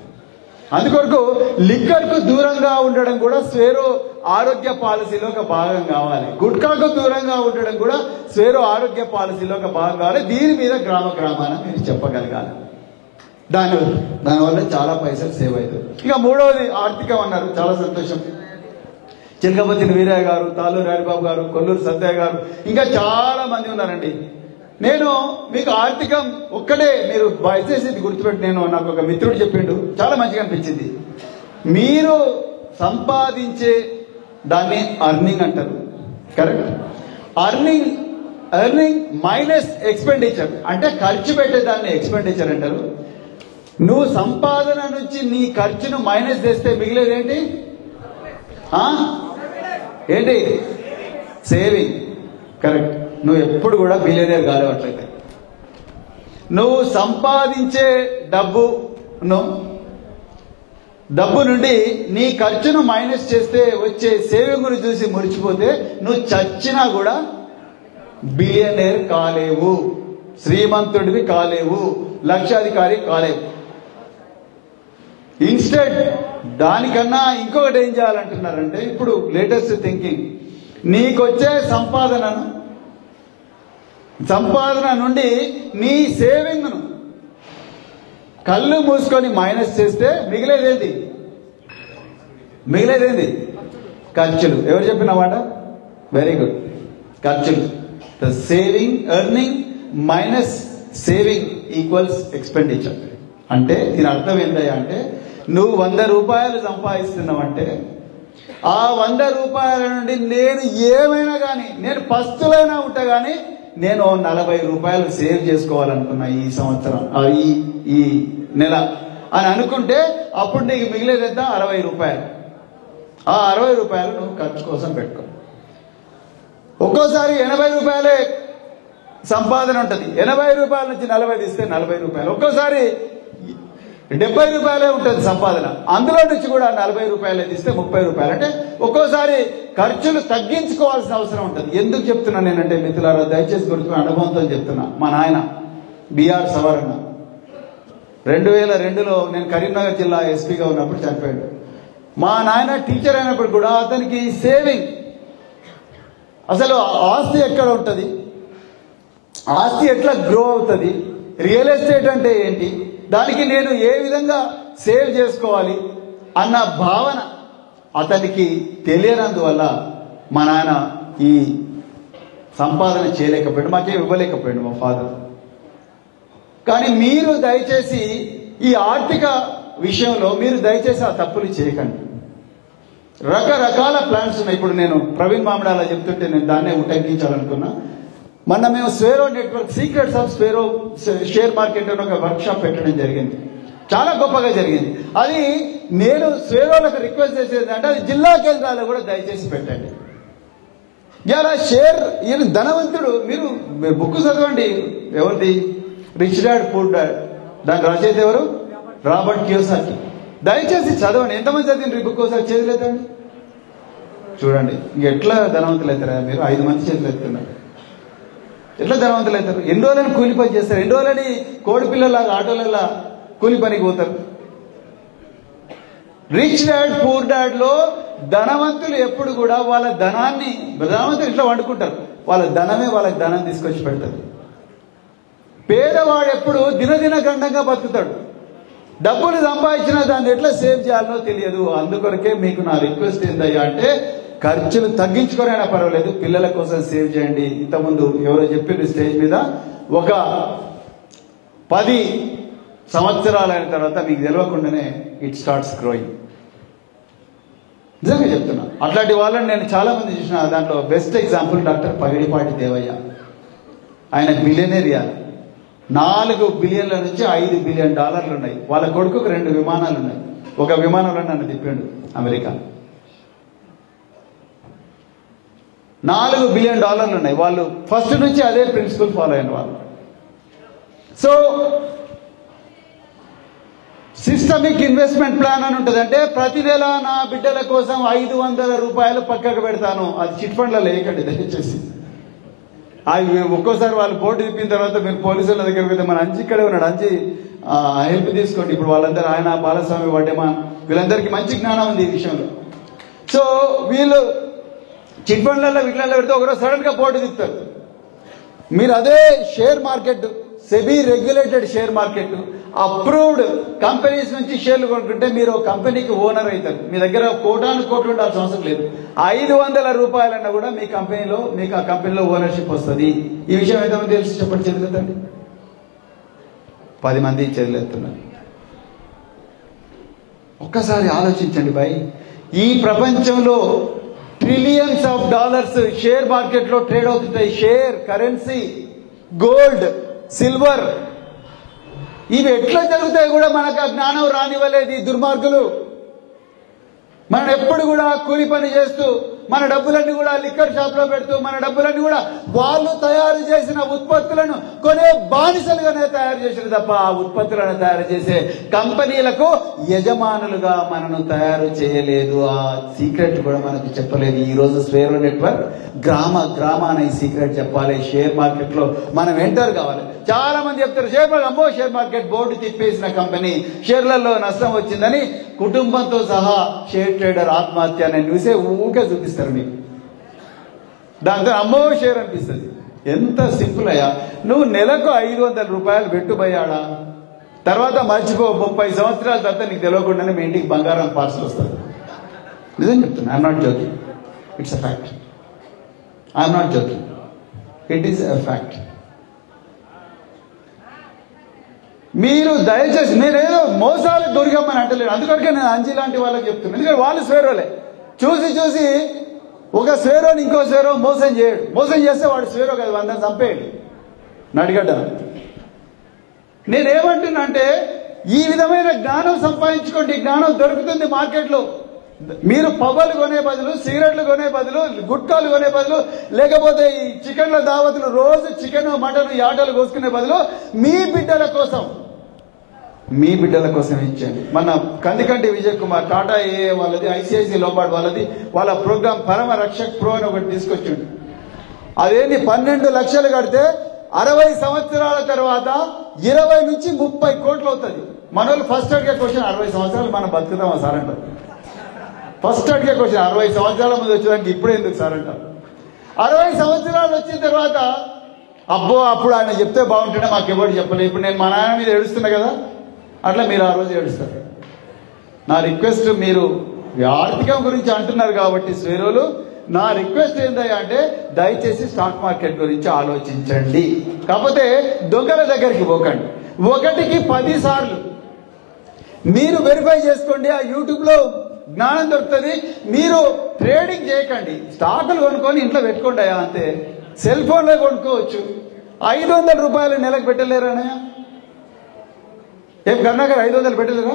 అందుకొరకు లిక్కర్కు దూరంగా ఉండడం కూడా స్వేరో ఆరోగ్య పాలసీలో ఒక భాగం కావాలి. గుట్కాకు దూరంగా ఉండడం కూడా స్వేరో ఆరోగ్య పాలసీలో ఒక భాగం కావాలి. దీని మీద గ్రామాన మీరు చెప్పగలగాలి. దానివల్ల చాలా పైసలు సేవ్ అవుతాయి. ఇక మూడవది ఆర్థికం అన్నారు, చాలా సంతోషం. చిలకపతిని వీరయ్య గారు, తాలూరు హరిబాబు గారు, కొల్లూరు సత్తయ్య గారు, ఇంకా చాలా మంది ఉన్నారండి. నేను మీకు ఆర్థికం ఒక్కడే మీరు దయచేసి గుర్తుపెట్టి, నేను నాకు ఒక మిత్రుడు చెప్పిండు, చాలా మంచిగా అనిపించింది. మీరు సంపాదించే దాన్ని అర్నింగ్ అంటారు, కరెక్ట్? ఎర్నింగ్ మైనస్ ఎక్స్పెండిచర్ అంటే ఖర్చు పెట్టేదాన్ని ఎక్స్పెండిచర్ అంటారు. నువ్వు సంపాదన నుంచి నీ ఖర్చును మైనస్ చేస్తే మిగిలేదేంటి? ఏంటి? Saving, correct. నువ్వు ఎప్పుడు కూడా బిలియనీర్ కాలేవట్లయితే, నువ్వు సంపాదించే డబ్బు నుండి నీ ఖర్చును మైనస్ చేస్తే వచ్చే సేవింగ్ను చూసి మురిచిపోతే నువ్వు చచ్చినా కూడా బిలియనీర్ కాలేవు, శ్రీమంతుడివి కాలేవు, లక్షాధికారి కాలేవు. ఇన్స్టెడ్ దానికన్నా ఇంకొకటి ఏం చేయాలంటున్నారంటే, ఇప్పుడు లేటెస్ట్ థింకింగ్, నీకొచ్చే సంపాదన నుండి నీ సేవింగ్ను కళ్ళు మూసుకొని మైనస్ చేస్తే మిగిలేదేంటి? ఖర్చులు. ఎవరు చెప్పిన మాట? వెరీ గుడ్, ఖర్చులు. The saving, earning minus saving equals expenditure. అంటే దీని అర్థం ఏంటయ్యా అంటే, నువ్వు 100 రూపాయలు సంపాదిస్తున్నావంటే ఆ 100 రూపాయల నుండి నేను ఏమైనా కానీ, నేను పస్తులైనా ఉంటా కానీ నేను 40 రూపాయలు సేవ్ చేసుకోవాలనుకున్నా ఈ సంవత్సరం, ఈ నెల అని అనుకుంటే అప్పుడు నీకు మిగిలేది ఎంత? 60 రూపాయలు. ఆ 60 రూపాయలు నువ్వు ఖర్చు కోసం పెట్టుకో. ఒక్కోసారి 80 రూపాయలే సంపాదన ఉంటుంది, 80 రూపాయల నుంచి 40 తీస్తే 40 రూపాయలు. ఒక్కోసారి 70 రూపాయలే ఉంటుంది సంపాదన, అందులో నుంచి కూడా 40 రూపాయలే తీస్తే 30 రూపాయలు. అంటే ఒక్కోసారి ఖర్చులు తగ్గించుకోవాల్సిన అవసరం ఉంటుంది. ఎందుకు చెప్తున్నా నేనంటే మిత్రులారా, దయచేసి గుర్తున్న అనుభవంతో చెప్తున్నా. మా నాయన బిఆర్ సవరణ 2002లో నేను కరీంనగర్ జిల్లా ఎస్పీగా ఉన్నప్పుడు చనిపోయాడు. మా నాయన టీచర్ అయినప్పుడు కూడా అతనికి సేవింగ్, అసలు ఆస్తి ఎక్కడ ఉంటుంది, ఆస్తి ఎట్లా గ్రో అవుతుంది, రియల్ ఎస్టేట్ అంటే ఏంటి, దానికి నేను ఏ విధంగా సేవ్ చేసుకోవాలి అన్న భావన అతనికి తెలియనందువల్ల మా నాన్న ఈ సంపాదన చేయలేకపోయాడు, మాకేం ఇవ్వలేకపోయాడు మా ఫాదర్. కానీ మీరు దయచేసి ఈ ఆర్థిక విషయంలో మీరు దయచేసి ఆ తప్పులు చేయకండి. రకరకాల ప్లాన్స్ ఉన్నాయి. ఇప్పుడు నేను ప్రవీణ్ మామిడాల చెప్తుంటే నేను దాన్నే ఉటంకించాలనుకున్నా. మొన్న మేము Swaero network, secrets of Swaero share market అని ఒక వర్క్ షాప్ పెట్టడం జరిగింది. చాలా గొప్పగా జరిగింది. అది నేను స్వేరోలకు రిక్వెస్ట్ చేసేది అంటే అది జిల్లా కేంద్రాల్లో కూడా దయచేసి పెట్టండి. ఇలా ఈయన ధనవంతుడు, మీరు బుక్ చదవండి. ఎవరిది? Rich dad poor dad. దాని రచయిత ఎవరు? Robert Kiyosaki. దయచేసి చదవండి. ఎంతమంది చదివింది ఈ బుక్? ఒకసారి చేతులు ఎత్తండి చూడండి. ఎట్లా ధనవంతులు అవుతారా మీరు? 5 మంది చేతులు ఎత్తున్నారు. ఎట్లా ధనవంతులు అవుతారు? ఎన్ని రోజులని కూలి పని చేస్తారు, ఎన్ని రోజులని కోడి పిల్లలాగా ఆటోలలో కూలి పనికి పోతారు. రిచ్ డాడ్ పూర్ డాడ్ లో ధనవంతులు ఎప్పుడు కూడా వాళ్ళ ధనవంతులు ఇట్లా వండుకుంటారు, వాళ్ళ ధనమే వాళ్ళకి ధనం తీసుకొచ్చి పెడతారు. పేదవాడు ఎప్పుడు దినదిన గండంగా బతుకుతాడు. డబ్బులు సంపాదించినా దాన్ని ఎట్లా సేవ్ చేయాలో తెలియదు. అందుకొరకే మీకు నా రిక్వెస్ట్ ఏందయ్యా అంటే, ఖర్చులు తగ్గించుకోరైనా పర్వాలేదు, పిల్లల కోసం సేవ్ చేయండి. ఇంతకుముందు ఎవరో చెప్పింది స్టేజ్ మీద, ఒక 10 సంవత్సరాలైన తర్వాత మీకు తెలియకుండానే ఇట్ స్టార్ట్స్ గ్రోయింగ్. నిజంగా చెప్తున్నా. అట్లాంటి వాళ్ళని నేను చాలా మంది చూసిన. దాంట్లో best example doctor Pagidipati Devayya. ఆయన బిలియనీరియా. 4 బిలియన్ల నుంచి $5 బిలియన్ ఉన్నాయి. వాళ్ళ కొడుకుకు 2 విమానాలు ఉన్నాయి. ఒక విమానంలో నన్ను తిప్పాడు అమెరికా. $4 బిలియన్ ఉన్నాయి. వాళ్ళు ఫస్ట్ నుంచి అదే ప్రిన్సిపల్ ఫాలో అయిన వాళ్ళు. సో సిస్టమిక్ ఇన్వెస్ట్మెంట్ ప్లాన్ అని ఉంటుంది. అంటే ప్రతి నెల నా బిడ్డల కోసం 500 రూపాయలు పక్కకు పెడతాను. అది చిట్ ఫండ్లో లేకండి దయచేసి. అవి ఒక్కోసారి వాళ్ళు బోర్డు తిప్పిన తర్వాత మీరు పోలీసుల దగ్గరికి వెళ్తే మన అంజి ఇక్కడే ఉన్నాడు, అంజి హెల్ప్ తీసుకోండి. ఇప్పుడు వాళ్ళందరూ ఆయన బాలస్వామి వడ్డేమా వీళ్ళందరికీ మంచి జ్ఞానం ఉంది ఈ విషయంలో. సో వీళ్ళు చిట్ ఫండ్లలో వీటిలలో పెడితే ఒకరోజు సడన్ గా బోర్డు తిప్పుతారు. మీరు అదే share market SEBI regulated share market, approved companies నుంచి షేర్లు కొనుక్కుంటే మీరు కంపెనీకి ఓనర్ అవుతారు. మీ దగ్గర కోటాను కోట్లు ఉండాల్సిన అవసరం లేదు. 500 రూపాయలన్నా కూడా మీకు ఆ కంపెనీలో ఓనర్షిప్ వస్తుంది. ఈ విషయం ఎంతమంది తెలిసి చెప్పండి, చదివేతండి. 10 మంది చదివేస్తున్నారు. ఒక్కసారి ఆలోచించండి భాయ్, ఈ ప్రపంచంలో trillions of dollars share market లో ట్రేడ్ అవుతుంటాయి. షేర్, కరెన్సీ, గోల్డ్, సిల్వర్, ఇవి ఎట్లా జరుగుతాయి కూడా మనకు ఆ జ్ఞానం రానివ్వలేదు ఈ దుర్మార్గులు. మనం ఎప్పుడు కూడా కూలి పని చేస్తూ మన డబ్బులన్నీ కూడా లిక్కర్ షాప్ లో పెడుతూ మన డబ్బులన్నీ కూడా వాళ్ళు తయారు చేసిన ఉత్పత్తులను కొనే బానిసలుగానే తయారు చేసిన తప్ప ఆ ఉత్పత్తులను తయారు చేసే కంపెనీలకు యజమానులుగా మనను తయారు చేయలేదు. ఆ సీక్రెట్ కూడా మనకు చెప్పలేదు. ఈ రోజు స్వేరో నెట్వర్క్ గ్రామాన ఈ సీక్రెట్ చెప్పాలి. షేర్ మార్కెట్ లో మనం ఎంటర్ కావాలి. చాలా మంది చెప్తారు షేర్ మార్కెట్ బోర్డు తిప్పేసిన కంపెనీ, షేర్లలో నష్టం వచ్చిందని కుటుంబంతో సహా షేర్ ట్రేడర్ ఆత్మహత్య అనే న్యూసే ఊకే చూపిస్తారు మీకు. దాంతో అమ్మో షేర్ అనిపిస్తుంది. ఎంత సింపుల్ అయ్యా, నువ్వు నెలకు 500 రూపాయలు పెట్టుబయ్యాడా, తర్వాత మర్చిపో, 30 సంవత్సరాల తర్వాత నీకు తెలియకుండానే మీ ఇంటికి బంగారం పార్సల్ వస్తుంది. నిజం చెప్తున్నా, I'm not joking, it's a fact. I'm not joking, it is a fact. మీరు దయచేసి, నేనేదో మోసాలు దొరికమ్మని అంటలేను, అందుకొరకే నేను అంజీ లాంటి వాళ్ళకి చెప్తున్నాను. ఎందుకంటే వాళ్ళు స్వేరోలే. చూసి ఒక స్వేరోని ఇంకో స్వేరో మోసం చేయడు. మోసం చేస్తే వాడు స్వేరో కాదు, అందరిని చంపేయండి నడిగడ్డ. నేనేమంటున్నా అంటే ఈ విధమైన జ్ఞానం సంపాదించుకోండి. జ్ఞానం దొరుకుతుంది మార్కెట్లో. మీరు పబ్బలు కొనే బదులు, సిగరెట్లు కొనే బదులు, గుట్కాలు కొనే బదులు, లేకపోతే ఈ చికెన్ల దావతులు రోజు చికెన్ మటన్ ఆటలు కోసుకునే బదులు మీ బిడ్డల కోసం ఇచ్చేయండి. మన కందికంటి విజయ్ కుమార్ టాటా ఏ వాళ్ళది, ఐసిఐసి లోబార్డ్ వాళ్ళది, వాళ్ళ ప్రోగ్రామ్ పరమ రక్షక్ ప్రో అని ఒకటి తీసుకొచ్చిండు. అదేంటి 12 లక్షలు కడితే 60 సంవత్సరాల తర్వాత 20 నుంచి 30 కోట్లు అవుతుంది. మనోళ్ళు ఫస్ట్ అడిగే క్వశ్చన్ 60 సంవత్సరాలు మనం బతుకుతామా సార్ అంటారు. ఫస్ట్ అడిగే క్వశ్చన్ 60 సంవత్సరాల ముందు వచ్చేదానికి ఇప్పుడు ఎందుకు సార్ అంటారు. 60 సంవత్సరాలు వచ్చిన తర్వాత అబ్బో అప్పుడు ఆయన చెప్తే బాగుంటుండే, మాకు ఎవరు చెప్పలేదు, ఇప్పుడు నేను మా నాన్న మీద ఏడుస్తున్నా కదా, అట్లా మీరు ఆ రోజు ఏడుస్తారు. నా రిక్వెస్ట్, మీరు ఆర్థికం గురించి అంటున్నారు కాబట్టి స్వేరోలు, నా రిక్వెస్ట్ ఏంటంటే అంటే దయచేసి స్టాక్ మార్కెట్ గురించి ఆలోచించండి. కాకపోతే దొంగల దగ్గరికి పోకండి. 1కి 10 సార్లు మీరు వెరిఫై చేసుకోండి. ఆ యూట్యూబ్ లో జ్ఞానం దొరుకుతుంది. మీరు ట్రేడింగ్ చేయకండి, స్టాకులు కొనుక్కొని ఇంట్లో పెట్టుకోండి. అంతే. సెల్ ఫోన్ లో కొనుక్కోవచ్చు. 500 రూపాయలు నెలకు పెట్టలేరనయ్య. ఏం కర్ణాకర్ 500 పెట్టలేరు?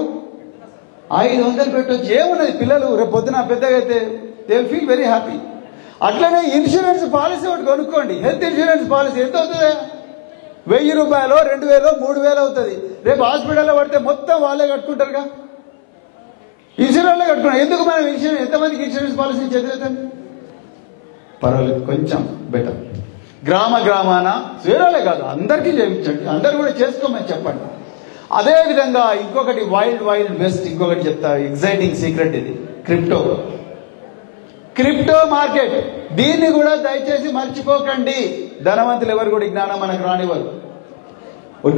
500 పెట్టవచ్చు. ఏమున్నది, పిల్లలు రేపు పొద్దున పెద్దగా అయితే they will feel very happy. అట్లనే ఇన్సూరెన్స్ పాలసీ ఒకటి కొనుక్కోండి. హెల్త్ ఇన్సూరెన్స్ పాలసీ ఎంత అవుతుంది? 1000 రూపాయలు, 2000, 3000 అవుతుంది. రేపు హాస్పిటల్లో పడితే మొత్తం వాళ్ళే కట్టుకుంటారుగా. ఇన్సూరెన్స్ కట్టుకున్నాం. ఎందుకు మనం ఇన్సూరెన్స్, ఎంతమందికి ఇన్సూరెన్స్ పాలసీ చదివేదండి? పర్వాలేదు, కొంచెం బెటర్. గ్రామాన స్వేరోలే కాదు, అందరికీ చేయించండి. అందరు కూడా చేసుకోమని చెప్పండి. అదే విధంగా ఇంకొకటి వైల్డ్ వెస్ట్, ఇంకొకటి చెప్తా, ఎగ్జైటింగ్ సీక్రెట్. ఇది క్రిప్టో మార్కెట్. దీన్ని కూడా దయచేసి మర్చిపోకండి. ధనవంతులు ఎవరు కూడా జ్ఞానం మనకు రానివ్వరు.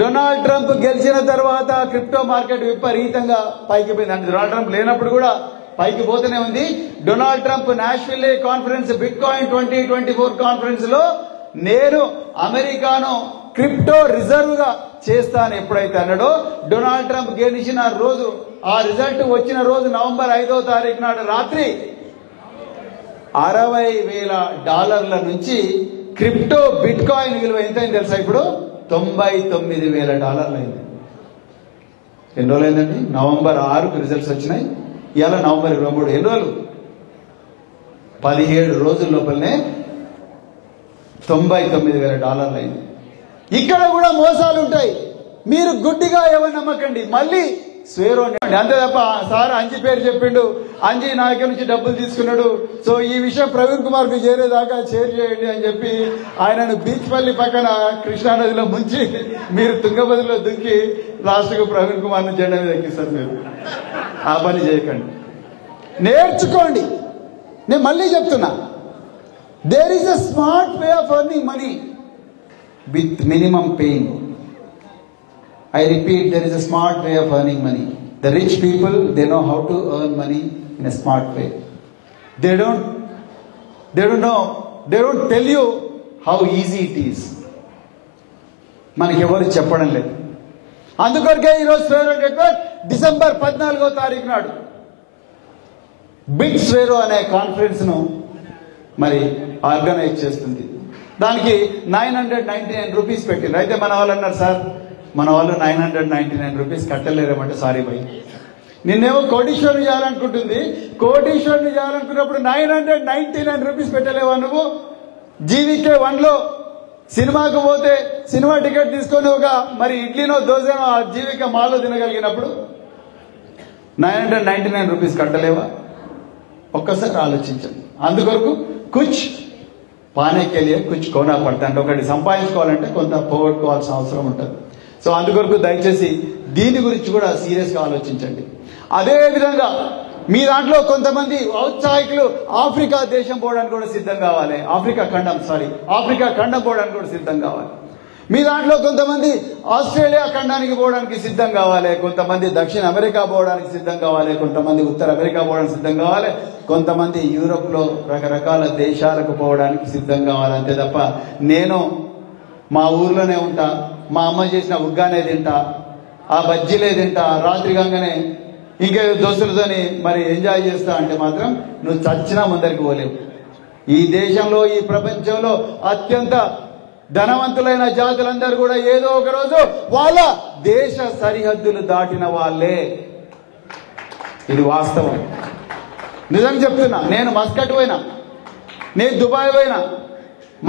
డొనాల్డ్ ట్రంప్ గెలిచిన తర్వాత క్రిప్టో మార్కెట్ విపరీతంగా పైకి పోయింది. డొనాల్డ్ ట్రంప్ లేనప్పుడు కూడా పైకి పోతూనే ఉంది. Donald Trump Nashville conference, bitcoin 2024 conference లో నేను అమెరికాను క్రిప్టో రిజర్వ్ గా చేస్తాను ఎప్పుడైతే అన్నాడో, డొనాల్డ్ ట్రంప్ గెలిచిన రోజు, ఆ రిజల్ట్ వచ్చిన రోజు నవంబర్ 5వ తారీఖు నాడు రాత్రి $60,000 నుంచి క్రిప్టో బిట్కాయిన్ విలువ ఎంతైంది తెలుసా? ఇప్పుడు $99,000 అయింది. ఎన్ని రోజులు అయిందండి? నవంబర్ 6కు రిజల్ట్స్ వచ్చినాయి. ఇవాళ నవంబర్ 23. ఎన్ని రోజులు? 17 రోజుల లోపలనే $99,000 అయింది. ఇక్కడ కూడా మోసాలు ఉంటాయి. మీరు గుడ్డిగా ఎవరు నమ్మకండి. మళ్ళీ స్వేరో అంతే తప్ప సార్ అంజీ పేరు చెప్పిండు, అంజీ నా దగ్గర నుంచి డబ్బులు తీసుకున్నాడు, సో ఈ విషయం ప్రవీణ్ కుమార్ కు చేరేదాకా షేర్ చేయండి అని చెప్పి ఆయనను బీచ్పల్లి పక్కన కృష్ణానదిలో ముంచి మీరు తుంగభద్రలో దుంకి లాస్ట్కు ప్రవీణ్ కుమార్ ను జెండా మీద ఎక్కిస్తారు. మీరు ఆ పని చేయకండి, నేర్చుకోండి. నేను మళ్ళీ చెప్తున్నా, there is a smart way of earning money with minimum pain. I repeat, there is a smart way of earning money. The rich people, they know how to earn money in a smart way. They don't tell you how easy it is. మనకి ఎవరు చెప్పడం లేదు. అందుకొరకే ఈరోజు Swaero network December 14వ తారీఖు నాడు big Swaero అనే కాన్ఫరెన్స్ను మరి ఆర్గనైజ్ చేస్తుంది. దానికి 999 రూపీస్ పెట్టింది. అయితే మన వాళ్ళు అన్నారు, సార్ మన వాళ్ళు 999 రూపీస్ కట్టలేరేమంటే, సారీ భయ్, నిన్నేమో కోటీశ్వరుని చేయాలనుకుంటుంది. కోటీశ్వరుని చేయాలనుకున్నప్పుడు 999 రూపీస్ పెట్టలేవా నువ్వు? జీవికే 1లో సినిమాకు పోతే సినిమా టికెట్ తీసుకొని ఒక మరి ఇడ్లీనో దోశనో ఆ జీవిక మాలో తినగలిగినప్పుడు 999 రూపీస్ కట్టలేవా? ఒక్కసారి ఆలోచించండి. అందుకొరకు కుచ్ పానేకెళ్ళి కుచ్ కోనా పడతా అంటే ఒకటి సంపాదించుకోవాలంటే కొంత పోగొట్టుకోవాల్సిన అవసరం ఉంటుంది. సో అందుకొరకు దయచేసి దీని గురించి కూడా సీరియస్గా ఆలోచించండి. అదేవిధంగా మీ దాంట్లో కొంతమంది ఔత్సాహికులు ఆఫ్రికా దేశం పోవడానికి కూడా సిద్ధం కావాలి. ఆఫ్రికా ఖండం పోవడానికి కూడా సిద్ధం కావాలి. మీ దాంట్లో కొంతమంది ఆస్ట్రేలియా ఖండానికి పోవడానికి సిద్ధం కావాలి. కొంతమంది దక్షిణ అమెరికా పోవడానికి సిద్ధం కావాలి. కొంతమంది ఉత్తర అమెరికా పోవడానికి సిద్ధం కావాలి. కొంతమంది యూరోప్లో రకరకాల దేశాలకు పోవడానికి సిద్ధం కావాలి. అంతే తప్ప నేను మా ఊర్లోనే ఉంటా, మా అమ్మ చేసిన ఉగ్గానే తింటా, ఆ బజ్జీలే తింటా, రాత్రి గంగనే ఇంకా దోస్తులతోని మరి ఎంజాయ్ చేస్తా అంటే మాత్రం నువ్వు చచ్చినా ముందరికి పోలేవు. ఈ దేశంలో, ఈ ప్రపంచంలో అత్యంత ధనవంతులైన జాతులందరూ కూడా ఏదో ఒక రోజు వాళ్ళ దేశ సరిహద్దులు దాటిన వాళ్ళే. ఇది వాస్తవం. నిజం చెప్తున్నా. నేను మస్కట్ పోయినా, నేను దుబాయ్ పోయినా.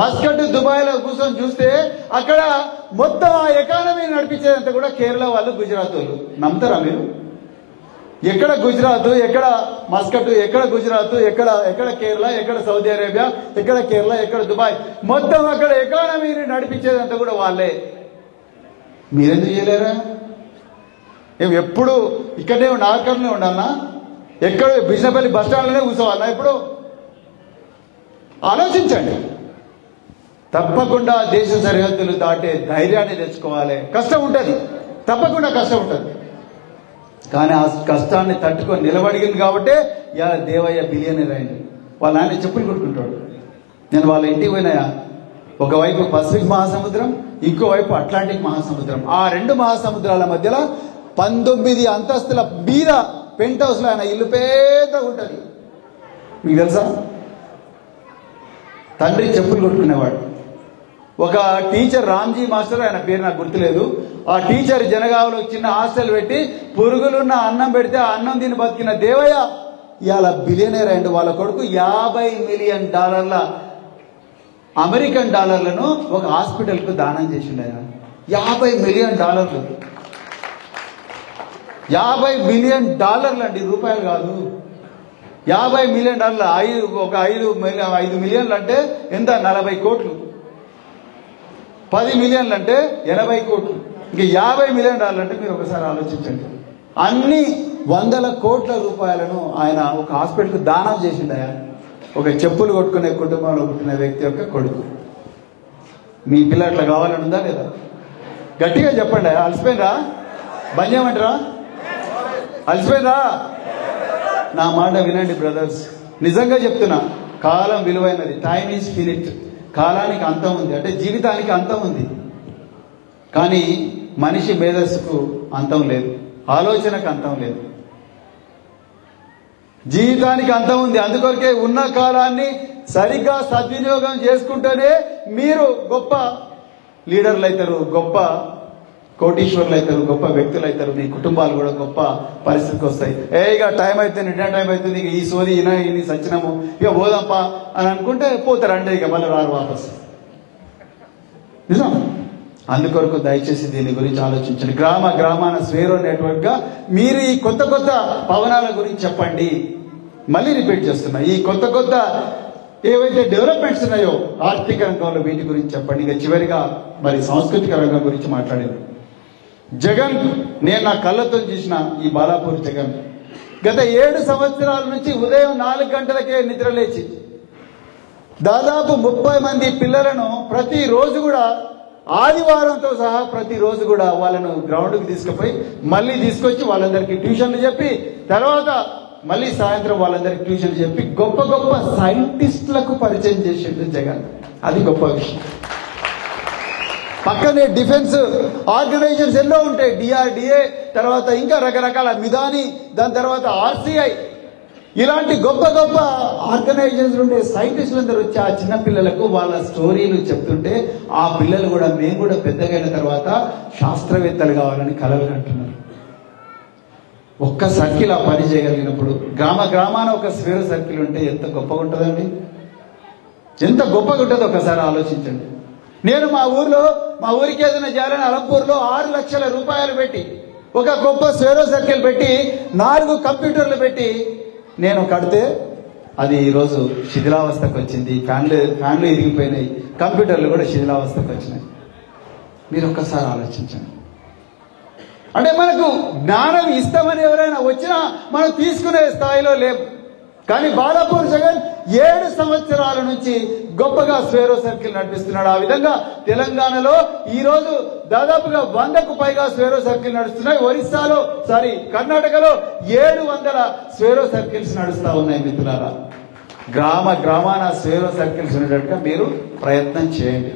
మస్కట్ దుబాయ్లో కూర్చొని చూస్తే అక్కడ మొత్తం ఆ ఎకానమీ నడిపించేదంతా కూడా కేరళ వాళ్ళు, గుజరాత్ వాళ్ళు. నమ్ముతారా మీరు? ఎక్కడ గుజరాత్, ఎక్కడ మస్కట్, ఎక్కడ గుజరాత్, ఎక్కడ కేరళ, ఎక్కడ సౌదీ అరేబియా, ఎక్కడ కేరళ, ఎక్కడ దుబాయ్, మొత్తం అక్కడ ఎకానమీని నడిపించేదంతా కూడా వాళ్ళే. మీరెందుకు చేయలేరా? ఎప్పుడు ఇక్కడే నాకర్నే ఉండాలన్నా? ఎక్కడ బిజినపల్లి బస్ స్టాండ్లోనే కూర్చోవాలన్నా? ఇప్పుడు ఆలోచించండి. తప్పకుండా దేశ సరిహద్దులు దాటే ధైర్యాన్ని తెచ్చుకోవాలి. కష్టం ఉంటుంది, తప్పకుండా కష్టం ఉంటుంది. కానీ ఆ కష్టాన్ని తట్టుకొని నిలబడిగింది కాబట్టి ఇలా దేవయ్య బిలియనర్ అయింది. వాళ్ళ ఆయన చెప్పులు కొట్టుకుంటాడు. నేను వాళ్ళ ఇంటికి పోయినాయా, ఒకవైపు పసిఫిక్ మహాసముద్రం, ఇంకోవైపు అట్లాంటిక్ మహాసముద్రం. ఆ రెండు మహాసముద్రాల మధ్యలో 19 అంతస్తుల మీద పెంట్ హౌస్లో ఆయన ఇల్లు పెద్దగా ఉంటుంది. మీకు తెలుసా? తండ్రి చెప్పులు కొట్టుకునేవాడు. ఒక టీచర్, రామ్జీ మాస్టర్, ఆయన పేరు నాకు గుర్తులేదు, ఆ టీచర్ జనగావలో చిన్న హాస్టల్ పెట్టి పురుగులున్న అన్నం పెడితే ఆ అన్నం తిని బతికిన దేవయ్య ఇవాళ బిలియనర్ అయ్యిండు. వాళ్ళ కొడుకు $50 మిలియన్ అమెరికన్ డాలర్లను ఒక హాస్పిటల్కు దానం చేసిండు. ఆయన $50 మిలియన్, $50 బిలియన్ అండి, రూపాయలు కాదు. $50 మిలియన్, ఒక 5 మిలియన్లు అంటే ఎంత? 40 కోట్లు. 10 మిలియన్లు అంటే 80 కోట్లు. ఇంకా $50 మిలియన్ అంటే మీరు ఒకసారి ఆలోచించండి. అన్ని 100 కోట్ల రూపాయలను ఆయన ఒక హాస్పిటల్కి దానం చేసిండు. ఆయన ఒక చెప్పులు కొట్టుకునే కుటుంబంలో పుట్టిన వ్యక్తి యొక్క కొడుకు. మీ పిల్ల అట్లా కావాలని ఉందా లేదా? గట్టిగా చెప్పండి. అలసిపోయినరా? బంద్ చేయమంటారా? అలసిపోయినరా? నా మాట వినండి బ్రదర్స్, నిజంగా చెప్తున్నా. కాలం విలువైనది. Time is finite. కాలానికి అంతం ఉంది, అంటే జీవితానికి అంతం ఉంది. కానీ మనిషి మేధస్సుకు అంతం లేదు, ఆలోచనకు అంతం లేదు, జీవితానికి అంతం ఉంది. అందుకొరకే ఉన్న కాలాన్ని సరిగ్గా సద్వినియోగం చేసుకుంటేనే మీరు గొప్ప లీడర్లు అవుతారు, గొప్ప కోటీశ్వర్లు అవుతారు, గొప్ప వ్యక్తులు అవుతారు. మీ కుటుంబాలు కూడా గొప్ప పరిస్థితికి వస్తాయి. ఇక టైం అవుతుంది, నిన్న టైం అవుతుంది, ఇక ఈ సోది ఇన్ని సచ్చినము, ఇక పోదాంపా అని అనుకుంటే పోతారు. అంటే ఇక మళ్ళీ రారు వాపస్. నిజం. అందుకొరకు దయచేసి దీని గురించి ఆలోచించండి. గ్రామాన స్వేరో నెట్వర్క్ గా మీరు ఈ కొత్త పవనాల గురించి చెప్పండి. మళ్ళీ రిపీట్ చేస్తున్నా, ఈ కొత్త ఏవైతే డెవలప్మెంట్స్ ఉన్నాయో ఆర్థిక రంగంలో వీటి గురించి చెప్పండి. ఇక చివరిగా మరి సాంస్కృతిక రంగం గురించి మాట్లాడింది జగన్. నేను నా కళ్ళతో చూసిన ఈ బాలాపూర్ జగన్ గత 7 సంవత్సరాల నుంచి ఉదయం 4 గంటలకే నిద్రలేచి దాదాపు 30 మంది పిల్లలను ప్రతిరోజు కూడా ఆదివారంతో సహా ప్రతిరోజు కూడా వాళ్ళను గ్రౌండ్కి తీసుకుపోయి మళ్ళీ తీసుకొచ్చి వాళ్ళందరికీ ట్యూషన్లు చెప్పి తర్వాత మళ్ళీ సాయంత్రం వాళ్ళందరికీ ట్యూషన్ చెప్పి గొప్ప గొప్ప సైంటిస్టులకు పరిచయం చేసిండు జగన్. అది గొప్ప విషయం. పక్కనే డిఫెన్స్ ఆర్గనైజేషన్స్ ఎన్నో ఉంటాయి, డిఆర్డిఏ, తర్వాత ఇంకా రకరకాల మిదాని, దాని తర్వాత ఆర్సిఐ, ఇలాంటి గొప్ప గొప్ప ఆర్గనైజేషన్స్ ఉండే సైంటిస్టులందరూ వచ్చి ఆ చిన్న పిల్లలకు వాళ్ళ స్టోరీలు చెప్తుంటే ఆ పిల్లలు కూడా మేము కూడా పెద్దగైన తర్వాత శాస్త్రవేత్తలు కావాలని కలలు కంటున్నారు. ఒక్క సర్కిల్ ఆ పని చేయగలిగినప్పుడు గ్రామాన ఒక స్క్వేర్ సర్కిల్ ఉంటే ఎంత గొప్పగా ఉంటుందండి, ఎంత గొప్పగా ఉంటుందో ఒకసారి ఆలోచించండి. నేను మా ఊరికి ఏదైనా చేయాలని అలంపూర్లో 6 లక్షల రూపాయలు పెట్టి ఒక గొప్ప స్వేరో సర్కిల్ పెట్టి 4 కంప్యూటర్లు పెట్టి నేను కడితే అది ఈరోజు శిథిలావస్థకు వచ్చింది. ఫ్యాన్లు ఇరిగిపోయినాయి, కంప్యూటర్లు కూడా శిథిలావస్థకు వచ్చినాయి. మీరు ఒక్కసారి ఆలోచించండి. అంటే మనకు జ్ఞానం ఇస్తామని ఎవరైనా వచ్చినా మనం తీసుకునే స్థాయిలో లేవు. కానీ బాలాపూర్ జగన్ 7 సంవత్సరాల నుంచి గొప్పగా స్వేరో సర్కిల్ నడిపిస్తున్నాడు. ఆ విధంగా తెలంగాణలో ఈరోజు దాదాపుగా 100కు పైగా స్వేరో సర్కిల్ నడుస్తున్నాయి. కర్ణాటకలో 700 స్వేరో సర్కిల్స్ నడుస్తా ఉన్నాయి. మిత్రులారా, గ్రామాన స్వేరో సర్కిల్స్ ఉండేటట్టుగా మీరు ప్రయత్నం చేయండి.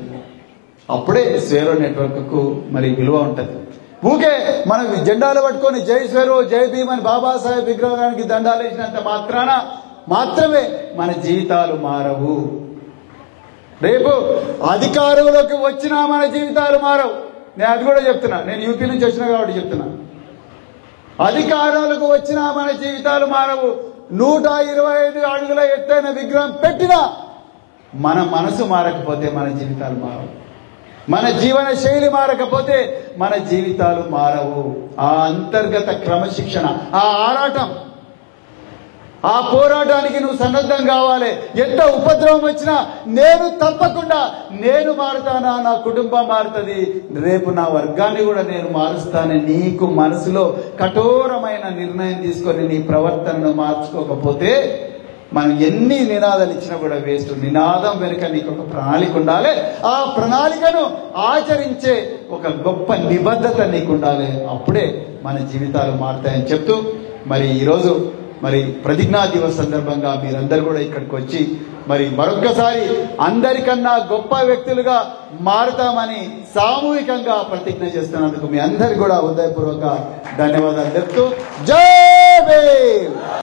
అప్పుడే స్వేరో నెట్వర్క్ కు మరి విలువ ఉంటుంది. ఊకే మనం జెండాలు పట్టుకొని జై స్వేరో జై భీమ్ అని బాబాసాహెబ్ విగ్రహానికి దండాలు వేసినంత మాత్రమే మన జీవితాలు మారవు. రేపు అధికారంలోకి వచ్చినా మన జీవితాలు మారవు. నేను అది కూడా చెప్తున్నా, నేను యూపీ నుంచి వచ్చినా కాబట్టి చెప్తున్నా. అధికారంలోకి వచ్చినా మన జీవితాలు మారవు. 125 అడుగుల ఎత్తైన విగ్రహం పెట్టినా మన మనసు మారకపోతే మన జీవితాలు మారవు. మన జీవన శైలి మారకపోతే మన జీవితాలు మారవు. ఆ అంతర్గత క్రమశిక్షణ, ఆ ఆరాటం, ఆ పోరాటానికి నువ్వు సన్నద్ధం కావాలి. ఎంత ఉపద్రవం వచ్చినా నేను మారుతానా, నా కుటుంబం మారుతుంది, రేపు నా వర్గాన్ని కూడా నేను మారుస్తానని నీకు మనసులో కఠోరమైన నిర్ణయం తీసుకొని నీ ప్రవర్తనను మార్చుకోకపోతే మనం ఎన్ని నినాదాలు ఇచ్చినా కూడా వేస్ట్. నినాదం వెనుక నీకు ఒక ప్రణాళిక ఉండాలి. ఆ ప్రణాళికను ఆచరించే ఒక గొప్ప నిబద్ధత నీకు ఉండాలి. అప్పుడే మన జీవితాలు మారుతాయని చెప్తూ మరి ఈరోజు ప్రతిజ్ఞా దివస్ సందర్భంగా మీరందరూ కూడా ఇక్కడికి వచ్చి మరొక్కసారి అందరికన్నా గొప్ప వ్యక్తులుగా మారుతామని సామూహికంగా ప్రతిజ్ఞ చేస్తున్నందుకు మీ అందరికీ కూడా హృదయపూర్వక ధన్యవాదాలు చెప్తూ జై భీమ్.